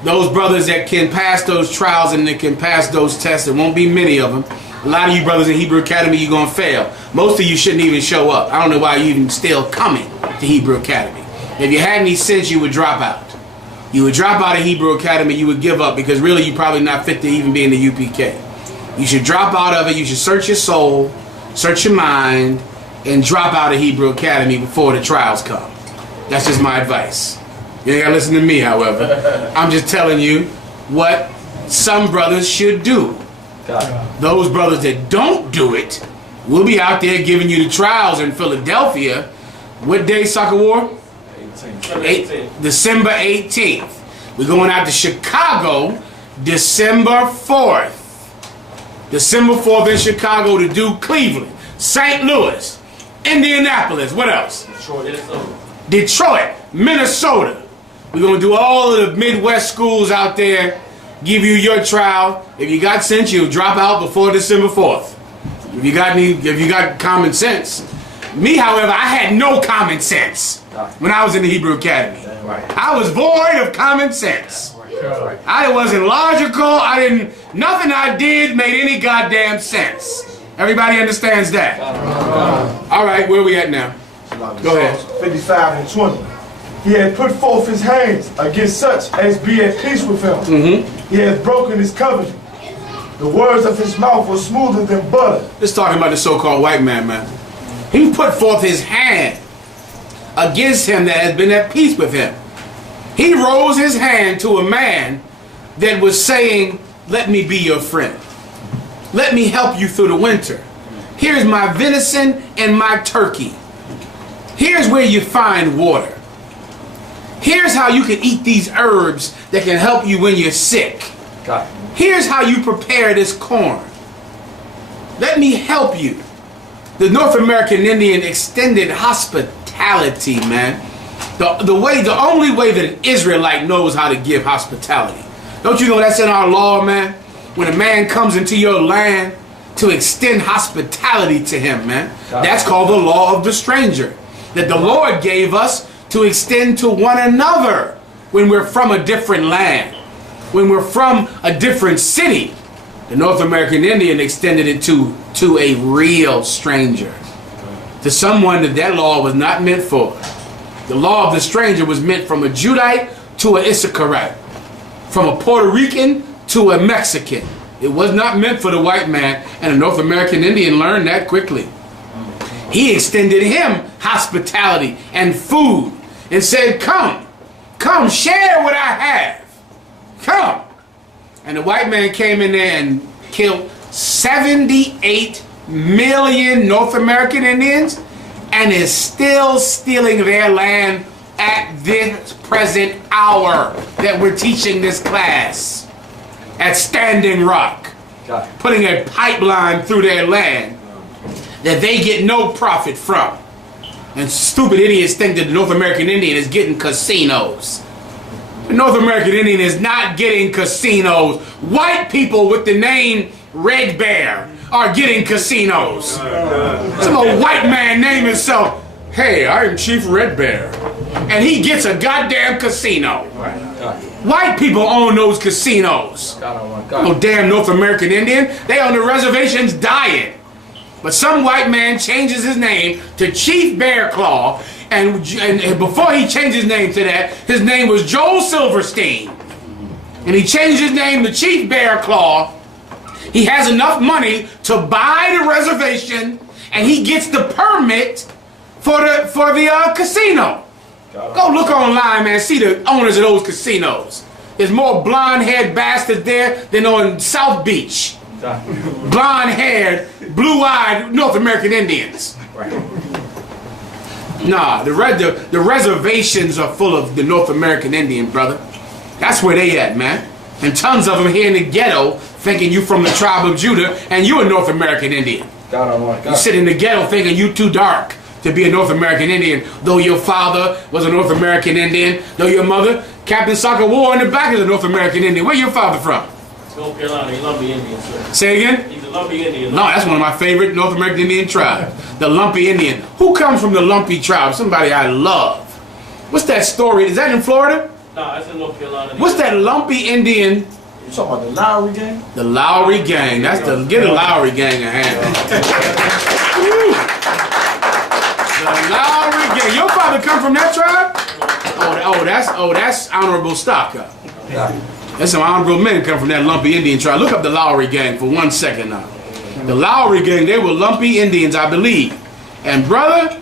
Those brothers that can pass those trials and that can pass those tests, there won't be many of them. A lot of you brothers in Hebrew Academy, you're going to fail. Most of you shouldn't even show up. I don't know why you're even still coming to Hebrew Academy. If you had any sense, you would drop out. You would drop out of Hebrew Academy, you would give up, because really you're probably not fit to even be in the UPK. You should drop out of it. You should search your soul, search your mind, and drop out of Hebrew Academy before the trials come. That's just my advice. You ain't got to listen to me, however. I'm just telling you what some brothers should do. Those brothers that don't do it will be out there giving you the trials in Philadelphia. What day, Soccer War? December 18th. We're going out to Chicago December 4th. December 4th in Chicago to do Cleveland, St. Louis, Indianapolis. What else? Detroit, Minnesota. We're going to do all of the Midwest schools out there, give you your trial. If you got sense, you'll drop out before December 4th. If you got common sense. Me, however, I had no common sense when I was in the Hebrew Academy. I was void of common sense. I wasn't logical. Nothing I did made any goddamn sense. Everybody understands that? All right, where are we at now? Go ahead. 55 and 20. He had put forth his hands against such as be at peace with him. He has broken his covenant. The words of his mouth were smoother than butter. Let's talk about the so-called white man. He put forth his hand against him that has been at peace with him. He rose his hand to a man that was saying, let me be your friend. Let me help you through the winter. Here's my venison and my turkey. Here's where you find water. Here's how you can eat these herbs that can help you when you're sick. Here's how you prepare this corn. Let me help you. The North American Indian extended hospitality, man. The only way that an Israelite knows how to give hospitality. Don't you know that's in our law, man? When a man comes into your land, to extend hospitality to him, man. That's called the law of the stranger. That the Lord gave us to extend to one another when we're from a different land. When we're from a different city. The North American Indian extended it to a real stranger. To someone that law was not meant for. The law of the stranger was meant from a Judite to an Isupkarite. From a Puerto Rican to a Mexican. It was not meant for the white man, and the North American Indian learned that quickly. He extended him hospitality and food and said, come, share what I have. Come. And the white man came in there and killed 78 million North American Indians and is still stealing their land at this present hour that we're teaching this class at Standing Rock, putting a pipeline through their land that they get no profit from. And stupid idiots think that the North American Indian is getting casinos. The North American Indian is not getting casinos. White people with the name Red Bear are getting casinos. Some old white man named himself, hey, I'm Chief Red Bear. And he gets a goddamn casino. White people own those casinos. No damn North American Indian. They on the reservations dying. But some white man changes his name to Chief Bear Claw, and before he changed his name to that, his name was Joel Silverstein. And he changed his name to Chief Bear Claw. He has enough money to buy the reservation and he gets the permit for the casino. Go look online, man. See the owners of those casinos. There's more blonde-haired bastards there than on South Beach. Blonde-haired, blue-eyed North American Indians. Nah, the reservations are full of the North American Indian, brother. That's where they at, man. And tons of them here in the ghetto thinking you from the tribe of Judah and you a North American Indian. You sit in the ghetto thinking you too dark to be a North American Indian, though your father was a North American Indian, though your mother, Captain Soccer War in the back, is a North American Indian. Where your father from? North Carolina, he's a lumpy Indian, sir. Say again? He's a lumpy Indian. No, that's one of my favorite North American Indian tribes. The lumpy Indian. Who comes from the lumpy tribe? Somebody I love. What's that story? Is that in Florida? No, that's in North Carolina. What's that lumpy Indian? You talking about the Lowry gang? The Lowry gang. That's the get a Lowry gang a hand. The Lowry gang. Your father come from that tribe? Oh, that's honorable stock. That's some honorable men come from that lumpy Indian tribe. Look up the Lowry gang for 1 second now. The Lowry gang, they were lumpy Indians, I believe. And brother,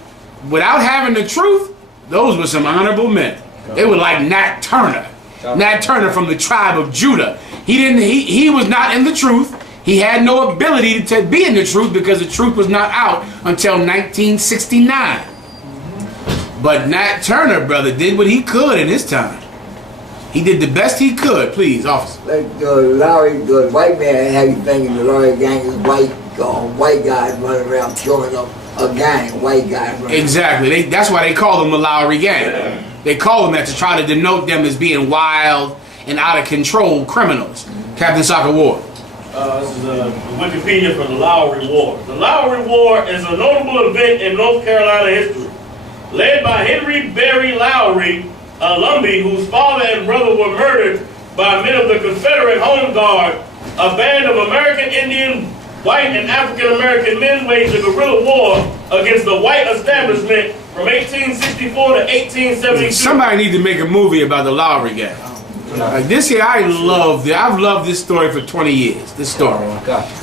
without having the truth, those were some honorable men. They were like Nat Turner. Nat Turner from the tribe of Judah. He was not in the truth. He had no ability to be in the truth because the truth was not out until 1969. But Nat Turner, brother, did what he could in his time. He did the best he could. Please, officer. Like the white man had you thinking the Lowry gang is white guys running around killing up a gang, white guys running Exactly. That's why they call them the Lowry gang. They call them that to try to denote them as being wild and out of control criminals. Captain Soccer War. This is Wikipedia for the Lowry War. The Lowry War is a notable event in North Carolina history. Led by Henry Berry Lowry, a Lumbee whose father and brother were murdered by men of the Confederate Home Guard, a band of American Indian, white, and African American men waged a guerrilla war against the white establishment from 1864 to 1872. Somebody need to make a movie about the Lowry gang. Like this here, I've loved this story for 20 years. This story.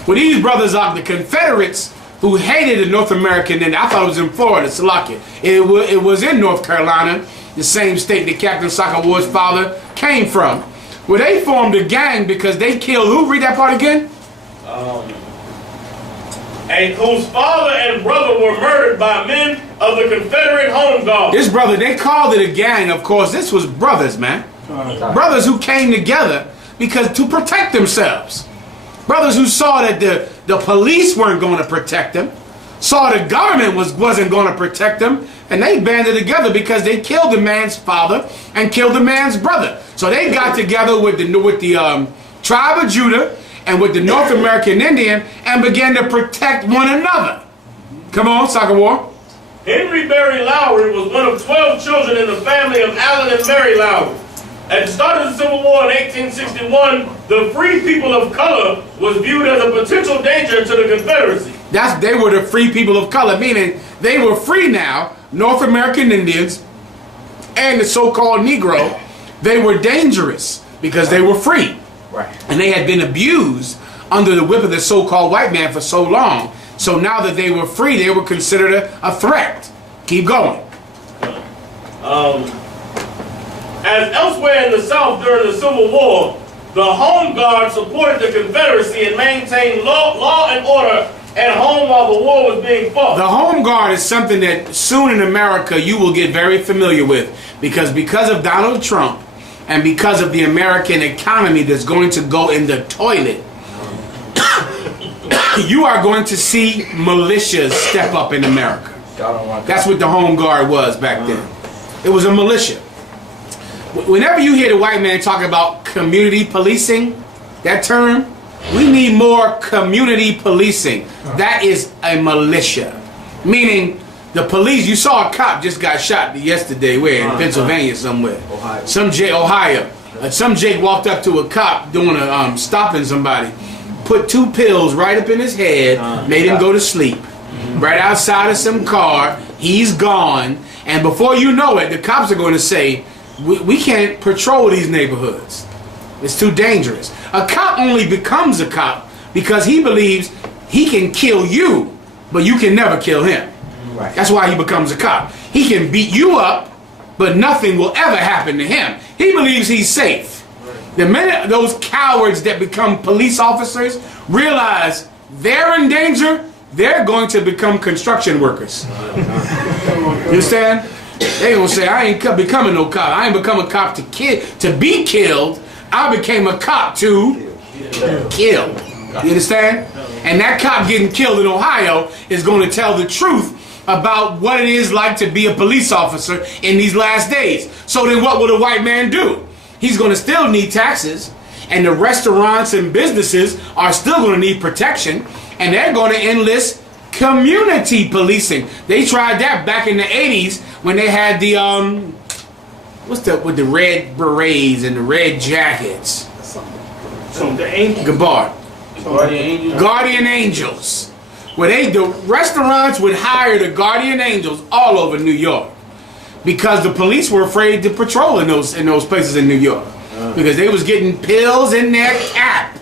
Well, these brothers are the Confederates who hated the North American, and I thought it was in Florida, Salakia. It was in North Carolina, the same state that Captain Soccer War's father came from. Well, they formed a gang because they killed who? Read that part again. And whose father and brother were murdered by men of the Confederate Home Guard. This brother, they called it a gang, of course. This was brothers, man. Brothers who came together because to protect themselves. Brothers who saw that the police weren't going to protect them, saw the government wasn't going to protect them, and they banded together because they killed the man's father and killed the man's brother. So they got together with the tribe of Judah and with the North American Indian and began to protect one another. Come on, Soccer War. Henry Berry Lowry was one of 12 children in the family of Allen and Mary Lowry. At the start of the Civil War in 1861, the free people of color was viewed as a potential danger to the Confederacy. They were the free people of color, meaning they were free now. North American Indians and the so-called Negro, they were dangerous because they were free. Right. And they had been abused under the whip of the so-called white man for so long. So now that they were free, they were considered a threat. Keep going. As elsewhere in the South during the Civil War, the Home Guard supported the Confederacy and maintained law and order at home while the war was being fought. The Home Guard is something that soon in America you will get very familiar with because of Donald Trump and because of the American economy that's going to go in the toilet, you are going to see militias step up in America. That's what the Home Guard was back then. It was a militia. Whenever you hear the white man talk about community policing, that term, we need more community policing. That is a militia. Meaning, the police, you saw a cop just got shot yesterday, where? In Pennsylvania somewhere. Ohio. Some Jake walked up to a cop doing stopping somebody, put 2 pills right up in his head, made him go to sleep. Right outside of some car, he's gone, and before you know it, the cops are going to say, we can't patrol these neighborhoods. It's too dangerous. A cop only becomes a cop because he believes he can kill you but you can never kill him. Right. That's why he becomes a cop. He can beat you up, but nothing will ever happen to him. He believes he's safe. The minute those cowards that become police officers realize they're in danger, they're going to become construction workers. You understand? They're going to say, I ain't becoming no cop. I ain't become a cop to be killed. I became a cop to kill. You understand? And that cop getting killed in Ohio is going to tell the truth about what it is like to be a police officer in these last days. So then what will the white man do? He's going to still need taxes, and the restaurants and businesses are still going to need protection, and they're going to enlist community policing. They tried that back in the 80s when they had the with the red berets and the red jackets. So the angel. Gabar. Guardian Angels. Where the restaurants would hire the Guardian Angels all over New York because the police were afraid to patrol in those places in New York because they was getting pills in their cap,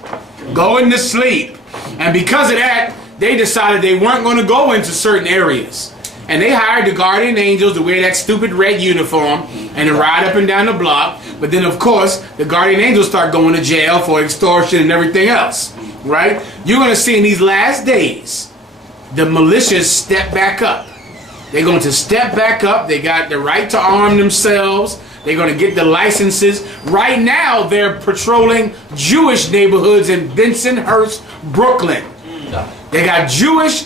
going to sleep, and because of that, they decided they weren't going to go into certain areas, and they hired the Guardian Angels to wear that stupid red uniform and to ride up and down the block. But then, of course, the Guardian Angels start going to jail for extortion and everything else, right? You're going to see in these last days the militias step back up. They're going to step back up. They got the right to arm themselves. They're going to get the licenses. Right now, they're patrolling Jewish neighborhoods in Bensonhurst, Brooklyn. They got Jewish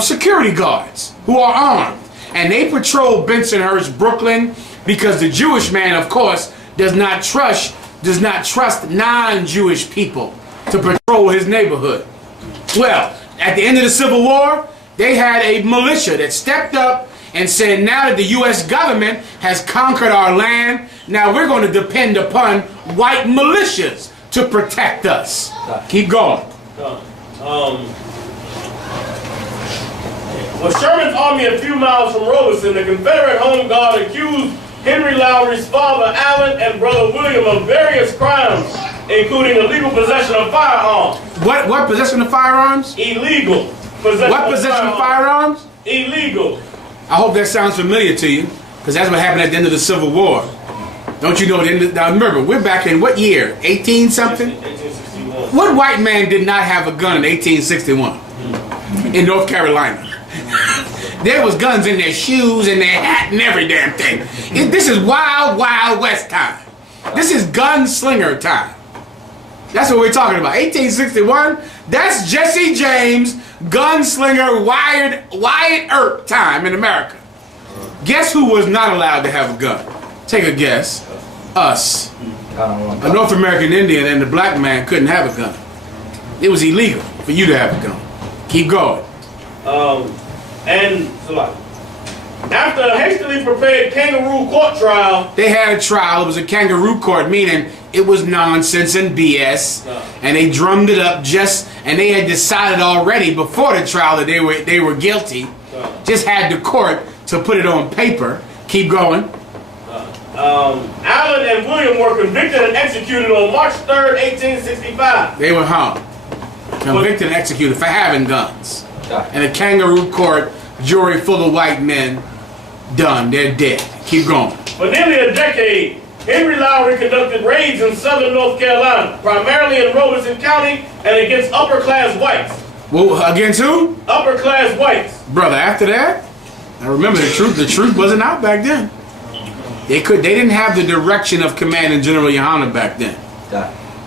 security guards who are armed. And they patrol Bensonhurst, Brooklyn, because the Jewish man, of course, does not trust non-Jewish people to patrol his neighborhood. Well, at the end of the Civil War, they had a militia that stepped up and said, now that the U.S. government has conquered our land, now we're going to depend upon white militias to protect us. Keep going. With Sherman's army a few miles from Robeson, the Confederate Home Guard accused Henry Lowry's father, Allen, and brother William of various crimes, including illegal possession of firearms. What possession of firearms? Illegal possession What possession of firearms? Illegal. I hope that sounds familiar to you, because that's what happened at the end of the Civil War. Don't you know? Now remember, we're back in what year? 18-something? 1861. What white man did not have a gun in 1861 in North Carolina? There was guns in their shoes and their hat and every damn thing. This is wild, wild west time. This is gunslinger time. That's what we're talking about. 1861, that's Jesse James, gunslinger, Wyatt Earp time in America. Guess who was not allowed to have a gun? Take a guess. Us. A North American Indian and the black man couldn't have a gun. It was illegal for you to have a gun. Keep going. And after a hastily prepared kangaroo court trial, they had a trial. It was a kangaroo court, meaning it was nonsense and BS, and they drummed it up and they had decided already before the trial that they were guilty. Just had the court to put it on paper. Keep going. Allen and William were convicted and executed on March 3rd, 1865. They were hung, convicted and executed for having guns. And a kangaroo court, jury full of white men, done. They're dead. Keep going. For nearly a decade, Henry Lowry conducted raids in southern North Carolina, primarily in Robeson County and against upper-class whites. Well, against who? Upper-class whites. Brother, after that, I remember the truth wasn't out back then. They didn't have the direction of Commanding General Yohana back then.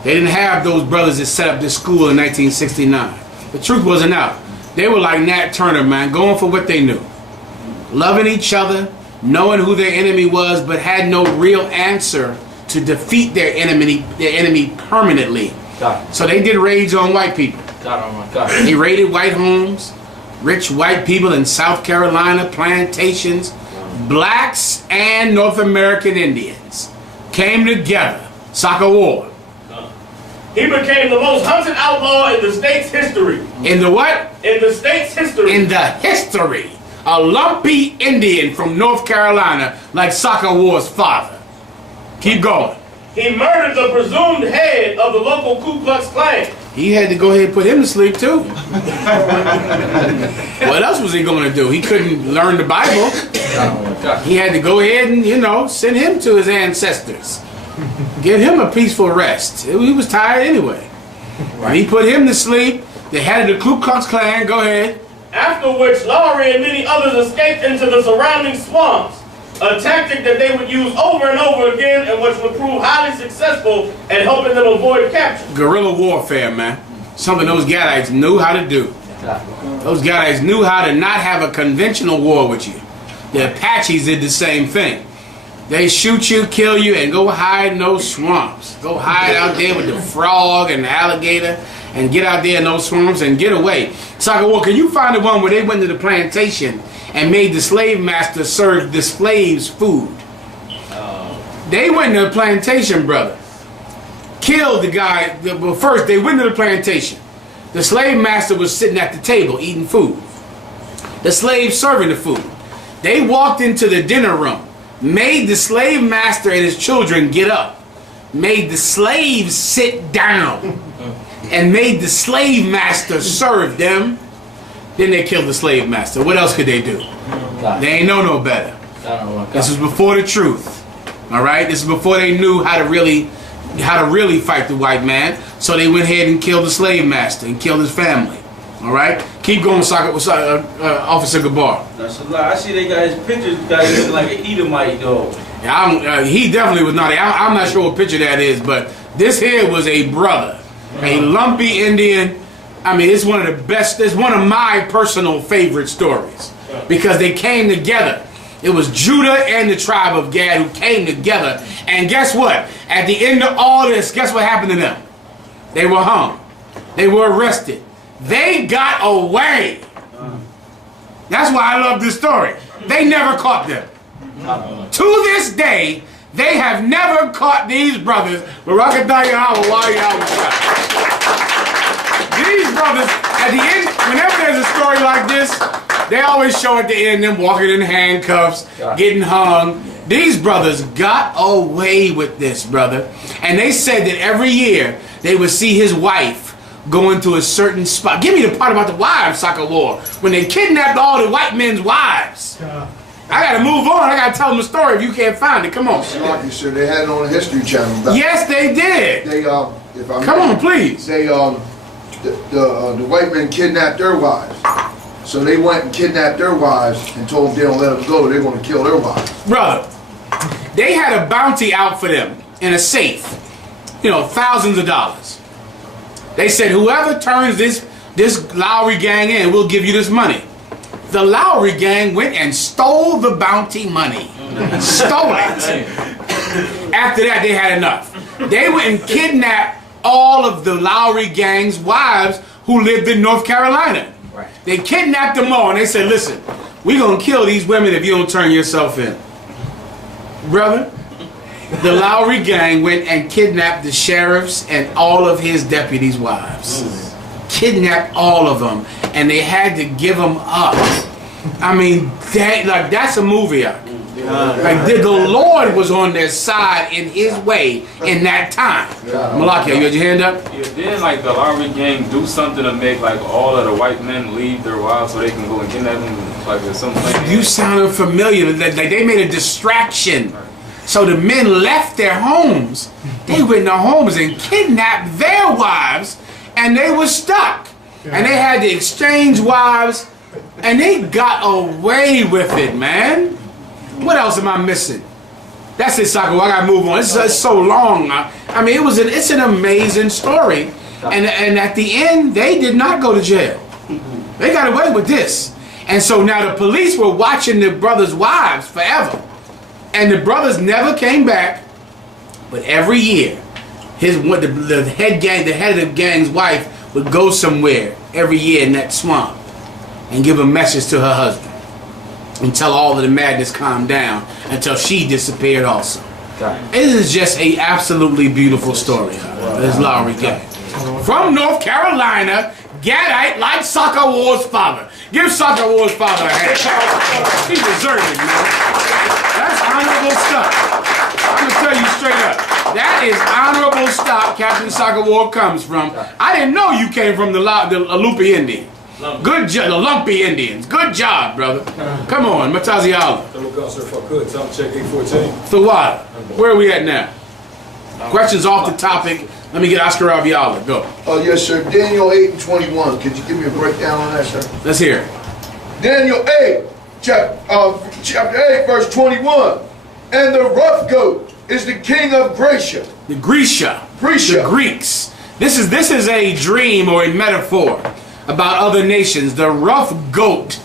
They didn't have those brothers that set up this school in 1969. The truth wasn't out. They were like Nat Turner, man, going for what they knew. Loving each other, knowing who their enemy was, but had no real answer to defeat their enemy permanently. So they did raids on white people. They raided white homes, rich white people in South Carolina, plantations. Blacks and North American Indians came together. Soccer war. He became the most hunted outlaw in the state's history. In the what? In the state's history. In the history. A lumpy Indian from North Carolina like Soccer War's father. Keep going. he murdered the presumed head of the local Ku Klux Klan. He had to go ahead and put him to sleep too. What else was he going to do? He couldn't learn the Bible. He had to go ahead and, send him to his ancestors. Give him a peaceful rest. He was tired anyway. Right. He put him to sleep. The head of the Ku Klux Klan, go ahead. After which Lowry and many others escaped into the surrounding swamps, a tactic that they would use over and over again and which would prove highly successful at helping them avoid capture. Guerrilla warfare, man. Something those Gadites knew how to do. Those Gadites knew how to not have a conventional war with you. The Apaches did the same thing. They shoot you, kill you, and go hide in those swamps. Go hide out there with the frog and the alligator and get out there in those swamps and get away. Soccer War, can you find the one where they went to the plantation and made the slave master serve the slaves food? They went to the plantation, brother. Killed the guy. Well, first, they went to the plantation. The slave master was sitting at the table eating food. The slaves serving the food. They walked into the dinner room, made the slave master and his children get up, made the slaves sit down, and made the slave master serve them. Then they killed the slave master. What else could they do? They ain't know no better. This was before the truth. All right? This is before they knew how to really fight the white man. So they went ahead and killed the slave master and killed his family. All right? Keep going, Officer Gabar. That's a lie. I see they got his pictures. Got him looking like an Edomite dog. Yeah, he definitely was not. I'm not sure what picture that is, but this here was a brother, a lumpy Indian. I mean, it's one of the best. It's one of my personal favorite stories because they came together. It was Judah and the tribe of Gad who came together. And guess what? At the end of all this, guess what happened to them? They were hung. They were arrested. They got away. That's why I love this story. They never caught them. To this day, they have never caught these brothers. These brothers, at the end, whenever there's a story like this, they always show at the end them walking in handcuffs, getting hung. These brothers got away with this, brother. And they said that every year they would see his wife go into a certain spot. Give me the part about the wives, Soccer War. When they kidnapped all the white men's wives. I gotta move on. I gotta tell them the story if you can't find it. Come on. Like you said, they had it on the History Channel. Yes, they did. They come on, please. They the white men kidnapped their wives. So they went and kidnapped their wives and told them they don't let them go. They're going to kill their wives. Brother, they had a bounty out for them in a safe. Thousands of dollars. They said, whoever turns this Lowry gang in, we'll give you this money. The Lowry gang went and stole the bounty money. Stole it. After that, they had enough. They went and kidnapped all of the Lowry gang's wives who lived in North Carolina. Right. They kidnapped them all and they said, listen, we're going to kill these women if you don't turn yourself in. Brother, the Lowry gang went and kidnapped the sheriffs and all of his deputies' wives. Kidnapped all of them, and they had to give them up. I mean, that's a movie. The Lord was on their side in His way in that time. Malakia, you had your hand up? Yeah, didn't the Lowry gang do something to make all of the white men leave their wives so they can go and kidnap them? There's something. You sounded familiar. They made a distraction. So the men left their homes. They went in their homes and kidnapped their wives, and they were stuck. And they had to exchange wives, and they got away with it, man. What else am I missing? That's it, Sako. I gotta move on. It's so long. I mean, it's an amazing story, and at the end, they did not go to jail. They got away with this, and so now the police were watching the brothers' wives forever. And the brothers never came back, but every year, the head of the gang's wife would go somewhere every year in that swamp and give a message to her husband until all of the madness calmed down, until she disappeared also. It is just a absolutely beautiful story. This Lowry gang. From North Carolina, Gadite like Soccer War's father. Give Soccer War's father a hand. He deserves it, man. That's honorable stuff. I'm going to tell you straight up. That is honorable stock Captain Soccer War comes from. I didn't know you came from the Lumpy Indian. Good job, the Lumpy Indians. Good job, brother. Come on, Mataziala. So look out, sir, if I could. Time check 814. So what? Where are we at now? Questions off the topic. Let me get Oscar Aviala. Go. Oh, yes, sir. Daniel 8 and 21. Could you give me a breakdown on that, sir? Let's hear it. Daniel 8, chapter 8, verse 21. And the rough goat is the king of Gracia. The Grecia. Grecia. The Greeks. This is a dream or a metaphor about other nations. The rough goat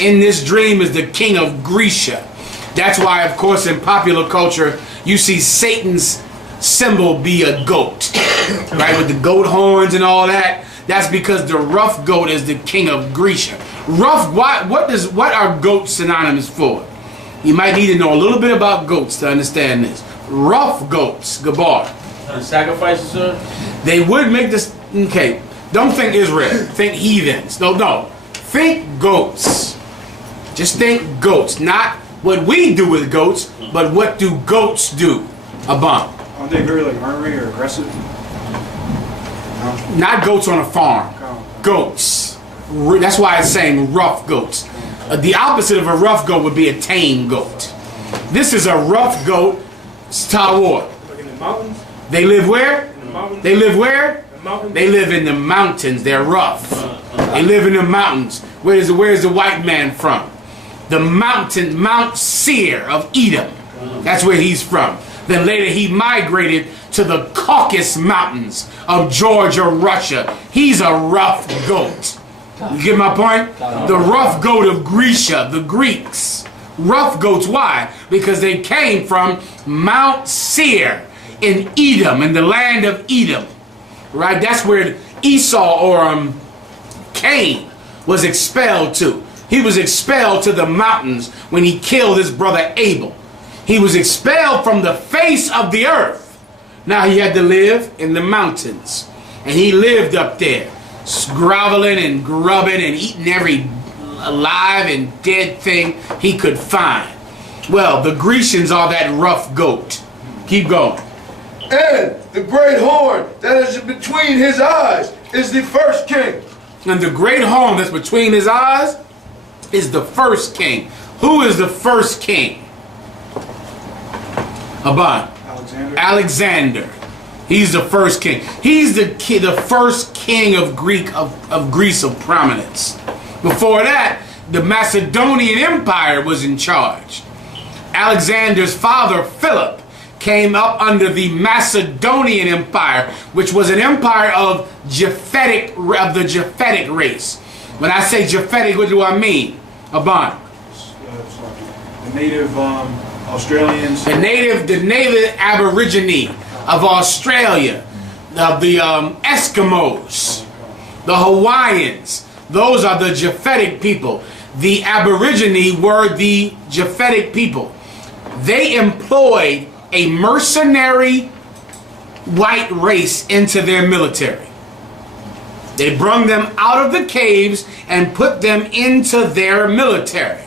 in this dream is the king of Grecia. That's why, of course, in popular culture, you see Satan's symbol be a goat, right, with the goat horns and all that. That's because the rough goat is the king of Grecia. Rough. What are goats synonymous for? You might need to know a little bit about goats to understand this. Rough goats, Gabar. Sacrifices, sir? They would make this. Okay, don't think Israel. Think heathens. No. Think goats. Just think goats. Not what we do with goats, but what do goats do? Aban. Aren't they very like ornery or aggressive? Not goats on a farm. Goats. That's why it's saying rough goats. The opposite of a rough goat would be a tame goat. This is a rough goat. Star Wars. Like in the mountains? They live where? In the mountains? They live where? The mountains? They live in the mountains. They're rough. They live in the mountains. Where's the white man from? The mountain, Mount Seir of Edom. That's where he's from. Then later he migrated to the Caucasus Mountains of Georgia, Russia. He's a rough goat. You get my point? The rough goat of Grecia, the Greeks. Rough goats, why? Because they came from Mount Seir in Edom, in the land of Edom. Right? That's where Esau or Cain was expelled to. He was expelled to the mountains when he killed his brother Abel. He was expelled from the face of the earth. Now he had to live in the mountains. And he lived up there, groveling and grubbing and eating every alive and dead thing he could find. Well, the Grecians are that rough goat. Keep going. And the great horn that is between his eyes is the first king. And the great horn that's between his eyes is the first king. Who is the first king? Aban. Alexander. He's the first king. He's the first king of Greece of prominence. Before that, the Macedonian Empire was in charge. Alexander's father, Philip, came up under the Macedonian Empire, which was an empire of the Japhetic race. When I say Japhetic, what do I mean? Aban. The native Australians. The native Aborigine of Australia, of the Eskimos, the Hawaiians. Those are the Japhetic people. The Aborigine were the Japhetic people. They employed a mercenary white race into their military. They brought them out of the caves and put them into their military.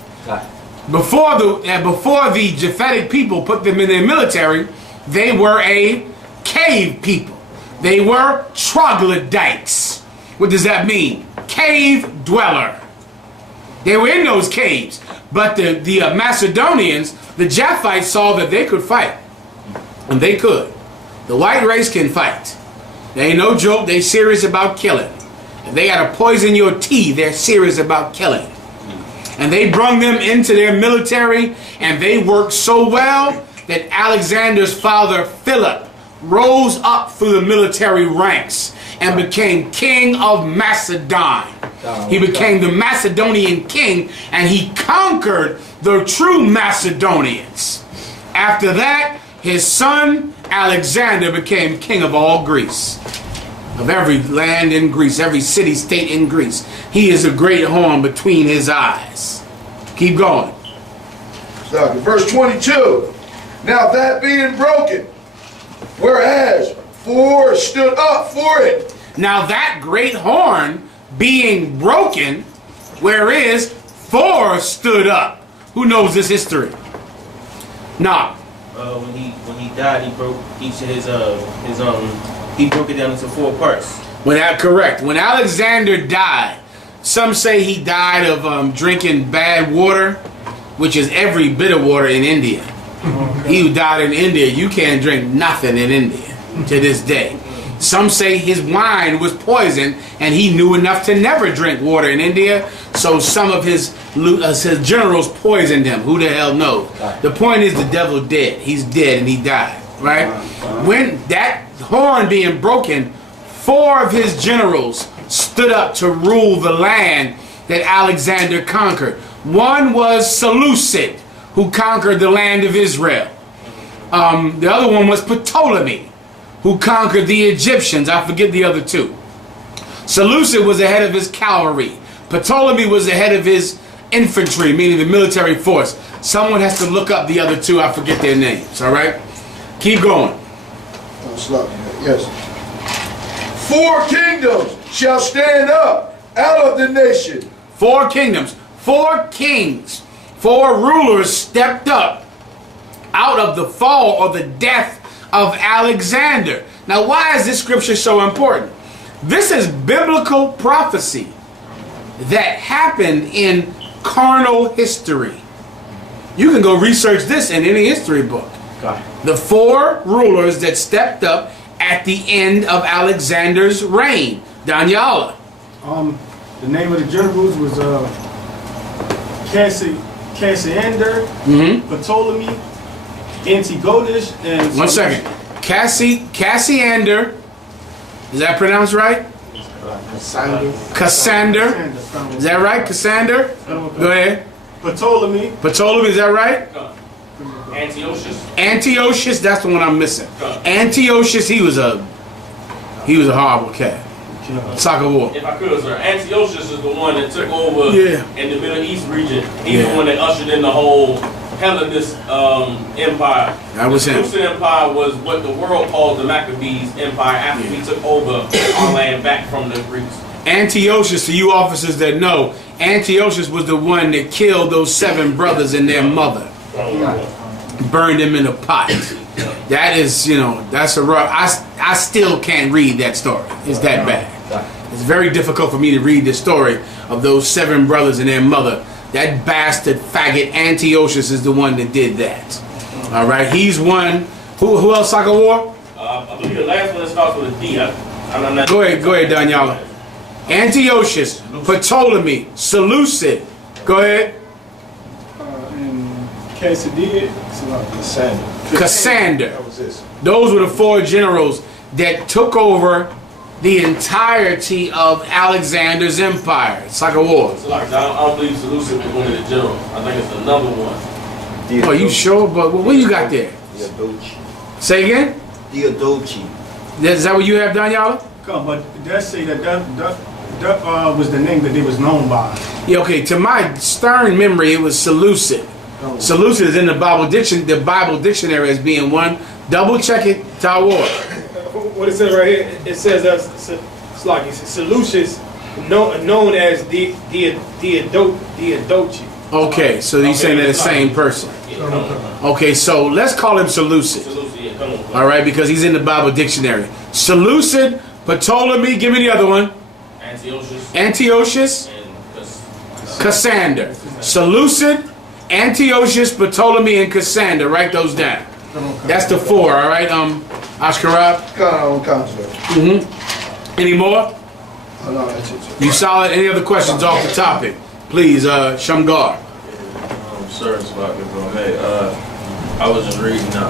Before the Japhetic people put them in their military, they were a cave people. They were troglodytes. What does that mean? Cave dweller. They were in those caves, but the Macedonians, the Japhites, saw that they could fight, and they could. The white race can fight. They ain't no joke. They serious about killing. If they gotta poison your tea, they're serious about killing. And they brought them into their military, and they worked so well that Alexander's father, Philip, rose up through the military ranks and became king of Macedon. He became the Macedonian king, and he conquered the true Macedonians. After that, his son Alexander became king of all Greece, of every land in Greece, every city, state in Greece. He is a great horn between his eyes. Keep going. Verse 22. Now that being broken, whereas 4 stood up for it. Now that great horn being broken, whereas 4 stood up. Who knows this history? Now, when he died, he broke each of he broke it down into 4 parts. Correct. When Alexander died, some say he died of drinking bad water, which is every bit of water in India. He who died in India, you can't drink nothing in India to this day. Some say his wine was poisoned and he knew enough to never drink water in India, so some of his generals poisoned him. Who the hell knows? The point is the devil dead. He's dead and he died, right? When that horn being broken, 4 of his generals stood up to rule the land that Alexander conquered. One was Seleucid, who conquered the land of Israel. The other one was Ptolemy, who conquered the Egyptians. I forget the other 2. Seleucid was the head of his cavalry. Ptolemy was the head of his infantry, meaning the military force. Someone has to look up the other 2. I forget their names, all right? Keep going. Yes. 4 kingdoms shall stand up out of the nation. 4 kingdoms. 4 kings. 4 rulers stepped up out of the fall or the death of Alexander. Now, why is this scripture so important? This is biblical prophecy that happened in carnal history. You can go research this in any history book. The 4 rulers that stepped up at the end of Alexander's reign. Daniela. The name of the generals was Cassander, Ptolemy, Antigonus, and... One second. Cassander. Is that pronounced right? Cassander. Is that right? Cassander? Go ahead. Ptolemy. Ptolemy, is that right? Antiochus, that's the one I'm missing. Antiochus, he was a horrible cat. Soccer war. If I could, sir, Antiochus is the one that took over in the Middle East region. He's the one that ushered in the whole Hellenist empire. That was him. The Seleucid Empire was what the world called the Maccabees Empire after we took over our land back from the Greeks. Antiochus, to you officers that know, Antiochus was the one that killed those 7 brothers and their mother. Burned them in a pot. That is, that's a rough. I still can't read that story. It's that bad. It's very difficult for me to read the story of those 7 brothers and their mother. That bastard faggot Antiochus is the one that did that. All right, he's one. Who else? Soccer war? I believe the last one starts with a D. I'm not. Go ahead, Daniela. Antiochus, Ptolemy, Seleucid. Go ahead. Cassander. Those were the 4 generals that took over the entirety of Alexander's empire. It's like a war. I don't believe Seleucid was one of the generals. I think it's another one. Oh, you sure? But what you got there? Say again? Diadochi. Is that what you have, Daniela? But that say that was the name that they was known by. Yeah, okay. To my stern memory, it was Seleucid. Seleucid is in the Bible dictionary as being one. Double check it, Tawar. What it says right here, it says Seleucus, known as Diadochi. Okay, so you're saying they're the same person. Okay, so let's call him Seleucid. All right, because he's in the Bible dictionary. Seleucid, Ptolemy, give me the other one. Antiochus, Cassander. Seleucid, Antiochus, Ptolemy, and Cassander. Write those down. That's the 4, all right? Ashkarab? Any more? No, that's it. You solid? Any other questions off the topic? Please, Shamgar. Sir, it's about to go. Hey, I was just reading the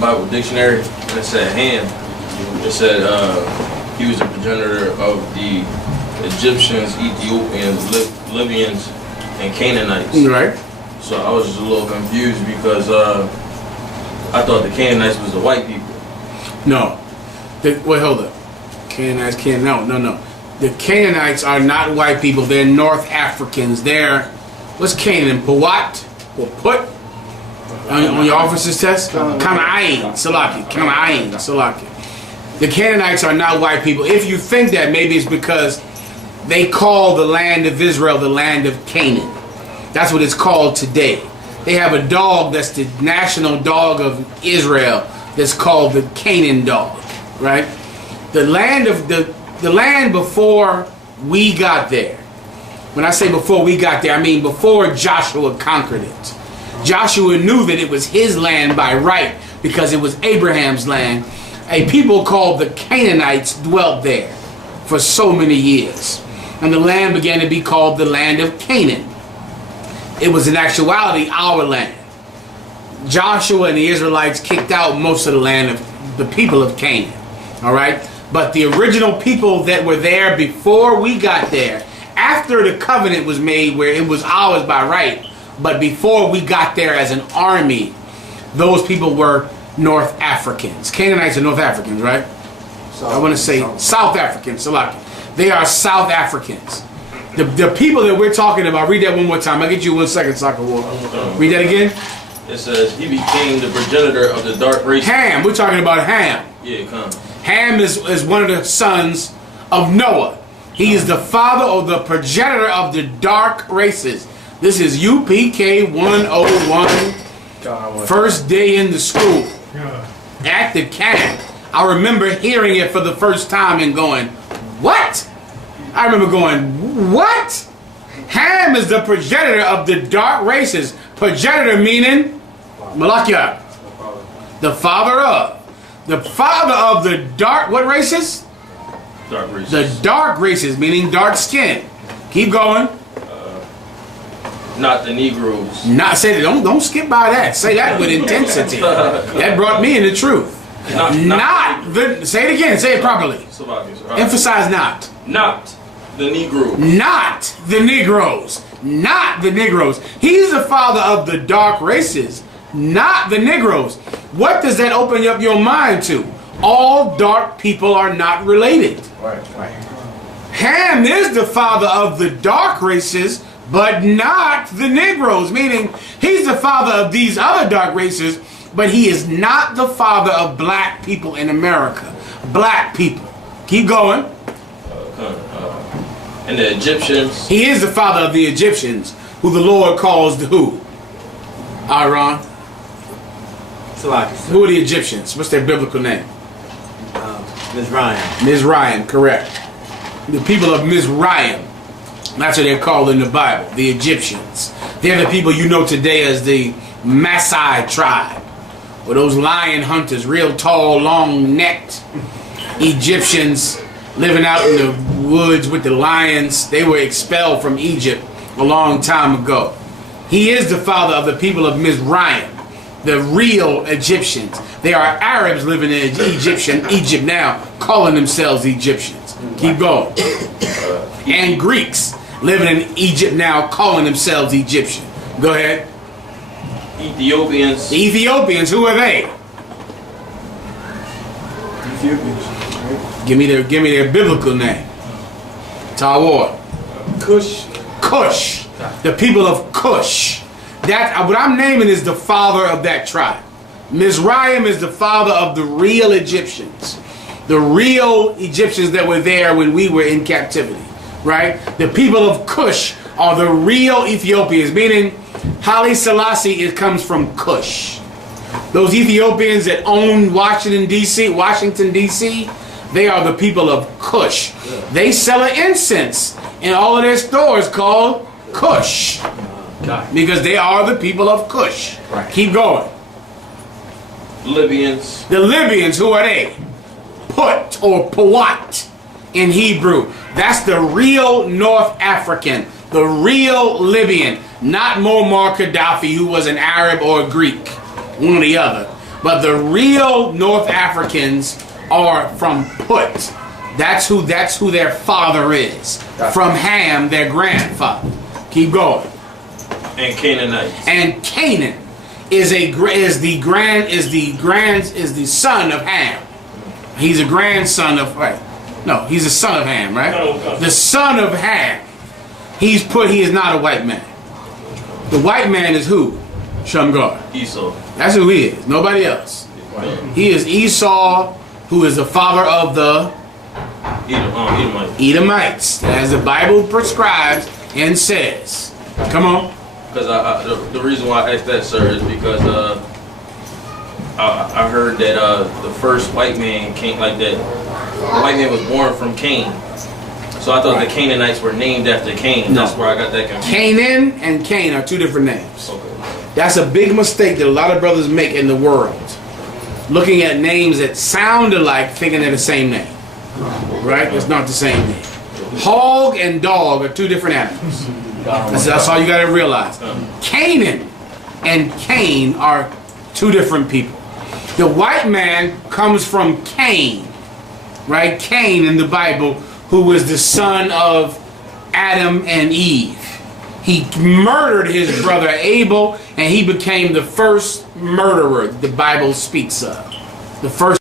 Bible dictionary, and it said Ham. It said he was the progenitor of the Egyptians, Ethiopians, Libyans, and Canaanites. Right. So I was just a little confused because I thought the Canaanites was the white people. No. Wait, hold up. Canaanites no. The Canaanites are not white people. They're North Africans. They're, what's Canaan? Pawat? Or Put? On your officer's test? Kana'ain. Salaki. The Canaanites are not white people. If you think that, maybe it's because they call the land of Israel the land of Canaan. That's what it's called today. they have a dog that's the national dog of Israel that's called the Canaan dog, right? The land of the land before we got there. When I say before we got there, I mean before Joshua conquered it. Joshua knew that it was his land by right because it was Abraham's land. A people called the Canaanites dwelt there for so many years. And the land began to be called the land of Canaan. It was in actuality our land. Joshua and the Israelites kicked out most of the land of the people of Canaan. All right? But the original people that were there before we got there, after the covenant was made where it was ours by right, but before we got there as an army, those people were North Africans. Canaanites are North Africans, right? I want to say South Africans. They are South Africans. The people that we're talking about, read that one more time. I'll get you 1 second, Soccer War. Read that again. It says, he became the progenitor of the dark race. Ham. We're talking about Ham. Yeah, come. Ham is one of the sons of Noah. He is the father or the progenitor of the dark races. This is UPK 101. First day in the school. At the camp. I remember hearing it for the first time and going, what? I remember going, what? Ham is the progenitor of the dark races. Progenitor meaning Malakia. The father of. The father of the dark, what races? Dark races. The dark races, meaning dark skin. Keep going. Not the Negroes. Not say that. Don't skip by that. Say that with intensity. That brought me into truth. Not the. Say it again. Say it properly. Emphasize not. Not the Negroes. Not the Negroes. Not the Negroes. He's the father of the dark races. Not the Negroes. What does that open up your mind to? All dark people are not related. Right. Ham is the father of the dark races, but not the Negroes, meaning he's the father of these other dark races, but he is not the father of black people in America. Black people. Keep going. And the Egyptians. He is the father of the Egyptians, who the Lord calls the who? Aaron. Who are the Egyptians? What's their biblical name? Mizraim. Mizraim, correct. The people of Mizraim. That's what they're called in the Bible, the Egyptians. They're the people you know today as the Maasai tribe. Or those lion hunters, real tall, long-necked Egyptians living out in the woods with the lions. They were expelled from Egypt a long time ago. He is the father of the people of Mizraim, the real Egyptians. They are Arabs living in Egypt now, calling themselves Egyptians. Keep going. And Greeks living in Egypt now, calling themselves Egyptian. Go ahead. Ethiopians. The Ethiopians, who are they? Ethiopians. Give me their biblical name. Tawar. Cush. Cush. The people of Cush. That what I'm naming is the father of that tribe. Mizraim is the father of the real Egyptians. The real Egyptians that were there when we were in captivity. Right? The people of Cush are the real Ethiopians, meaning Haile Selassie, it comes from Cush. Those Ethiopians that own Washington, D.C., they are the people of Cush. They sell an incense in all of their stores called Cush. Because they are the people of Cush. Right. Keep going. Libyans. The Libyans, who are they? Put or Puat in Hebrew. That's the real North African. The real Libyan. Not Muammar Gaddafi, who was an Arab or a Greek. One or the other. But the real North Africans are from Put. That's who their father is. From Ham, their grandfather. Keep going. And Canaanites. And Canaan is the son of Ham. He's a grandson of he's a son of Ham, right? The son of Ham. He is not a white man. The white man is who? Shamgar. Esau. That's who he is. Nobody else. He is Esau, who is the father of the Edomites, as the Bible prescribes and says. Come on. Because the reason why I asked that, sir, is because I heard that the first white man came like that. The white man was born from Cain. So I thought the Canaanites were named after Cain. No. That's where I got that confused. Canaan and Cain are two different names. Okay. That's a big mistake that a lot of brothers make in the world. Looking at names that sound alike, thinking they're the same name. Right? It's not the same name. Hog and dog are two different animals. That's all you got to realize. Canaan and Cain are two different people. The white man comes from Cain, right? Cain in the Bible, who was the son of Adam and Eve. He murdered his brother Abel, and he became the first murderer the Bible speaks of. The first.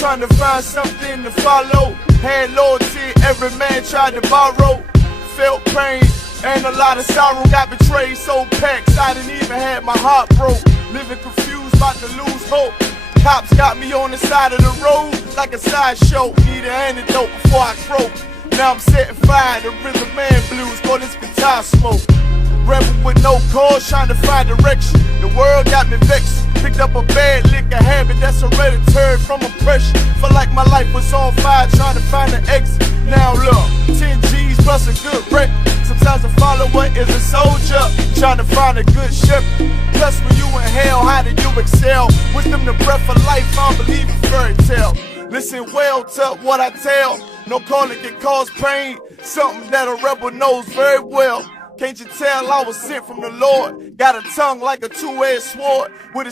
Trying to find something to follow. Had loyalty, every man tried to borrow. Felt pain and a lot of sorrow. Got betrayed, sold packs, I didn't even have my heart broke. Living confused, about to lose hope. Cops got me on the side of the road like a sideshow. Need an antidote before I croak. Now I'm setting fire to rhythm man blues for this guitar smoke. Rebel with no cause, trying to find direction. The world got me vexed. Picked up a bad liquor habit that's hereditary from oppression. Felt like my life was on fire, trying to find an exit. Now look, 10 G's plus a good wreck. Sometimes a follower is a soldier, trying to find a good shepherd. Plus when you in hell, how do you excel? Wisdom the breath of life, I don't believe in fairy tale. Listen well to what I tell. No calling can cause pain, something that a rebel knows very well. Can't you tell I was sent from the Lord? Got a tongue like a two-edged sword with a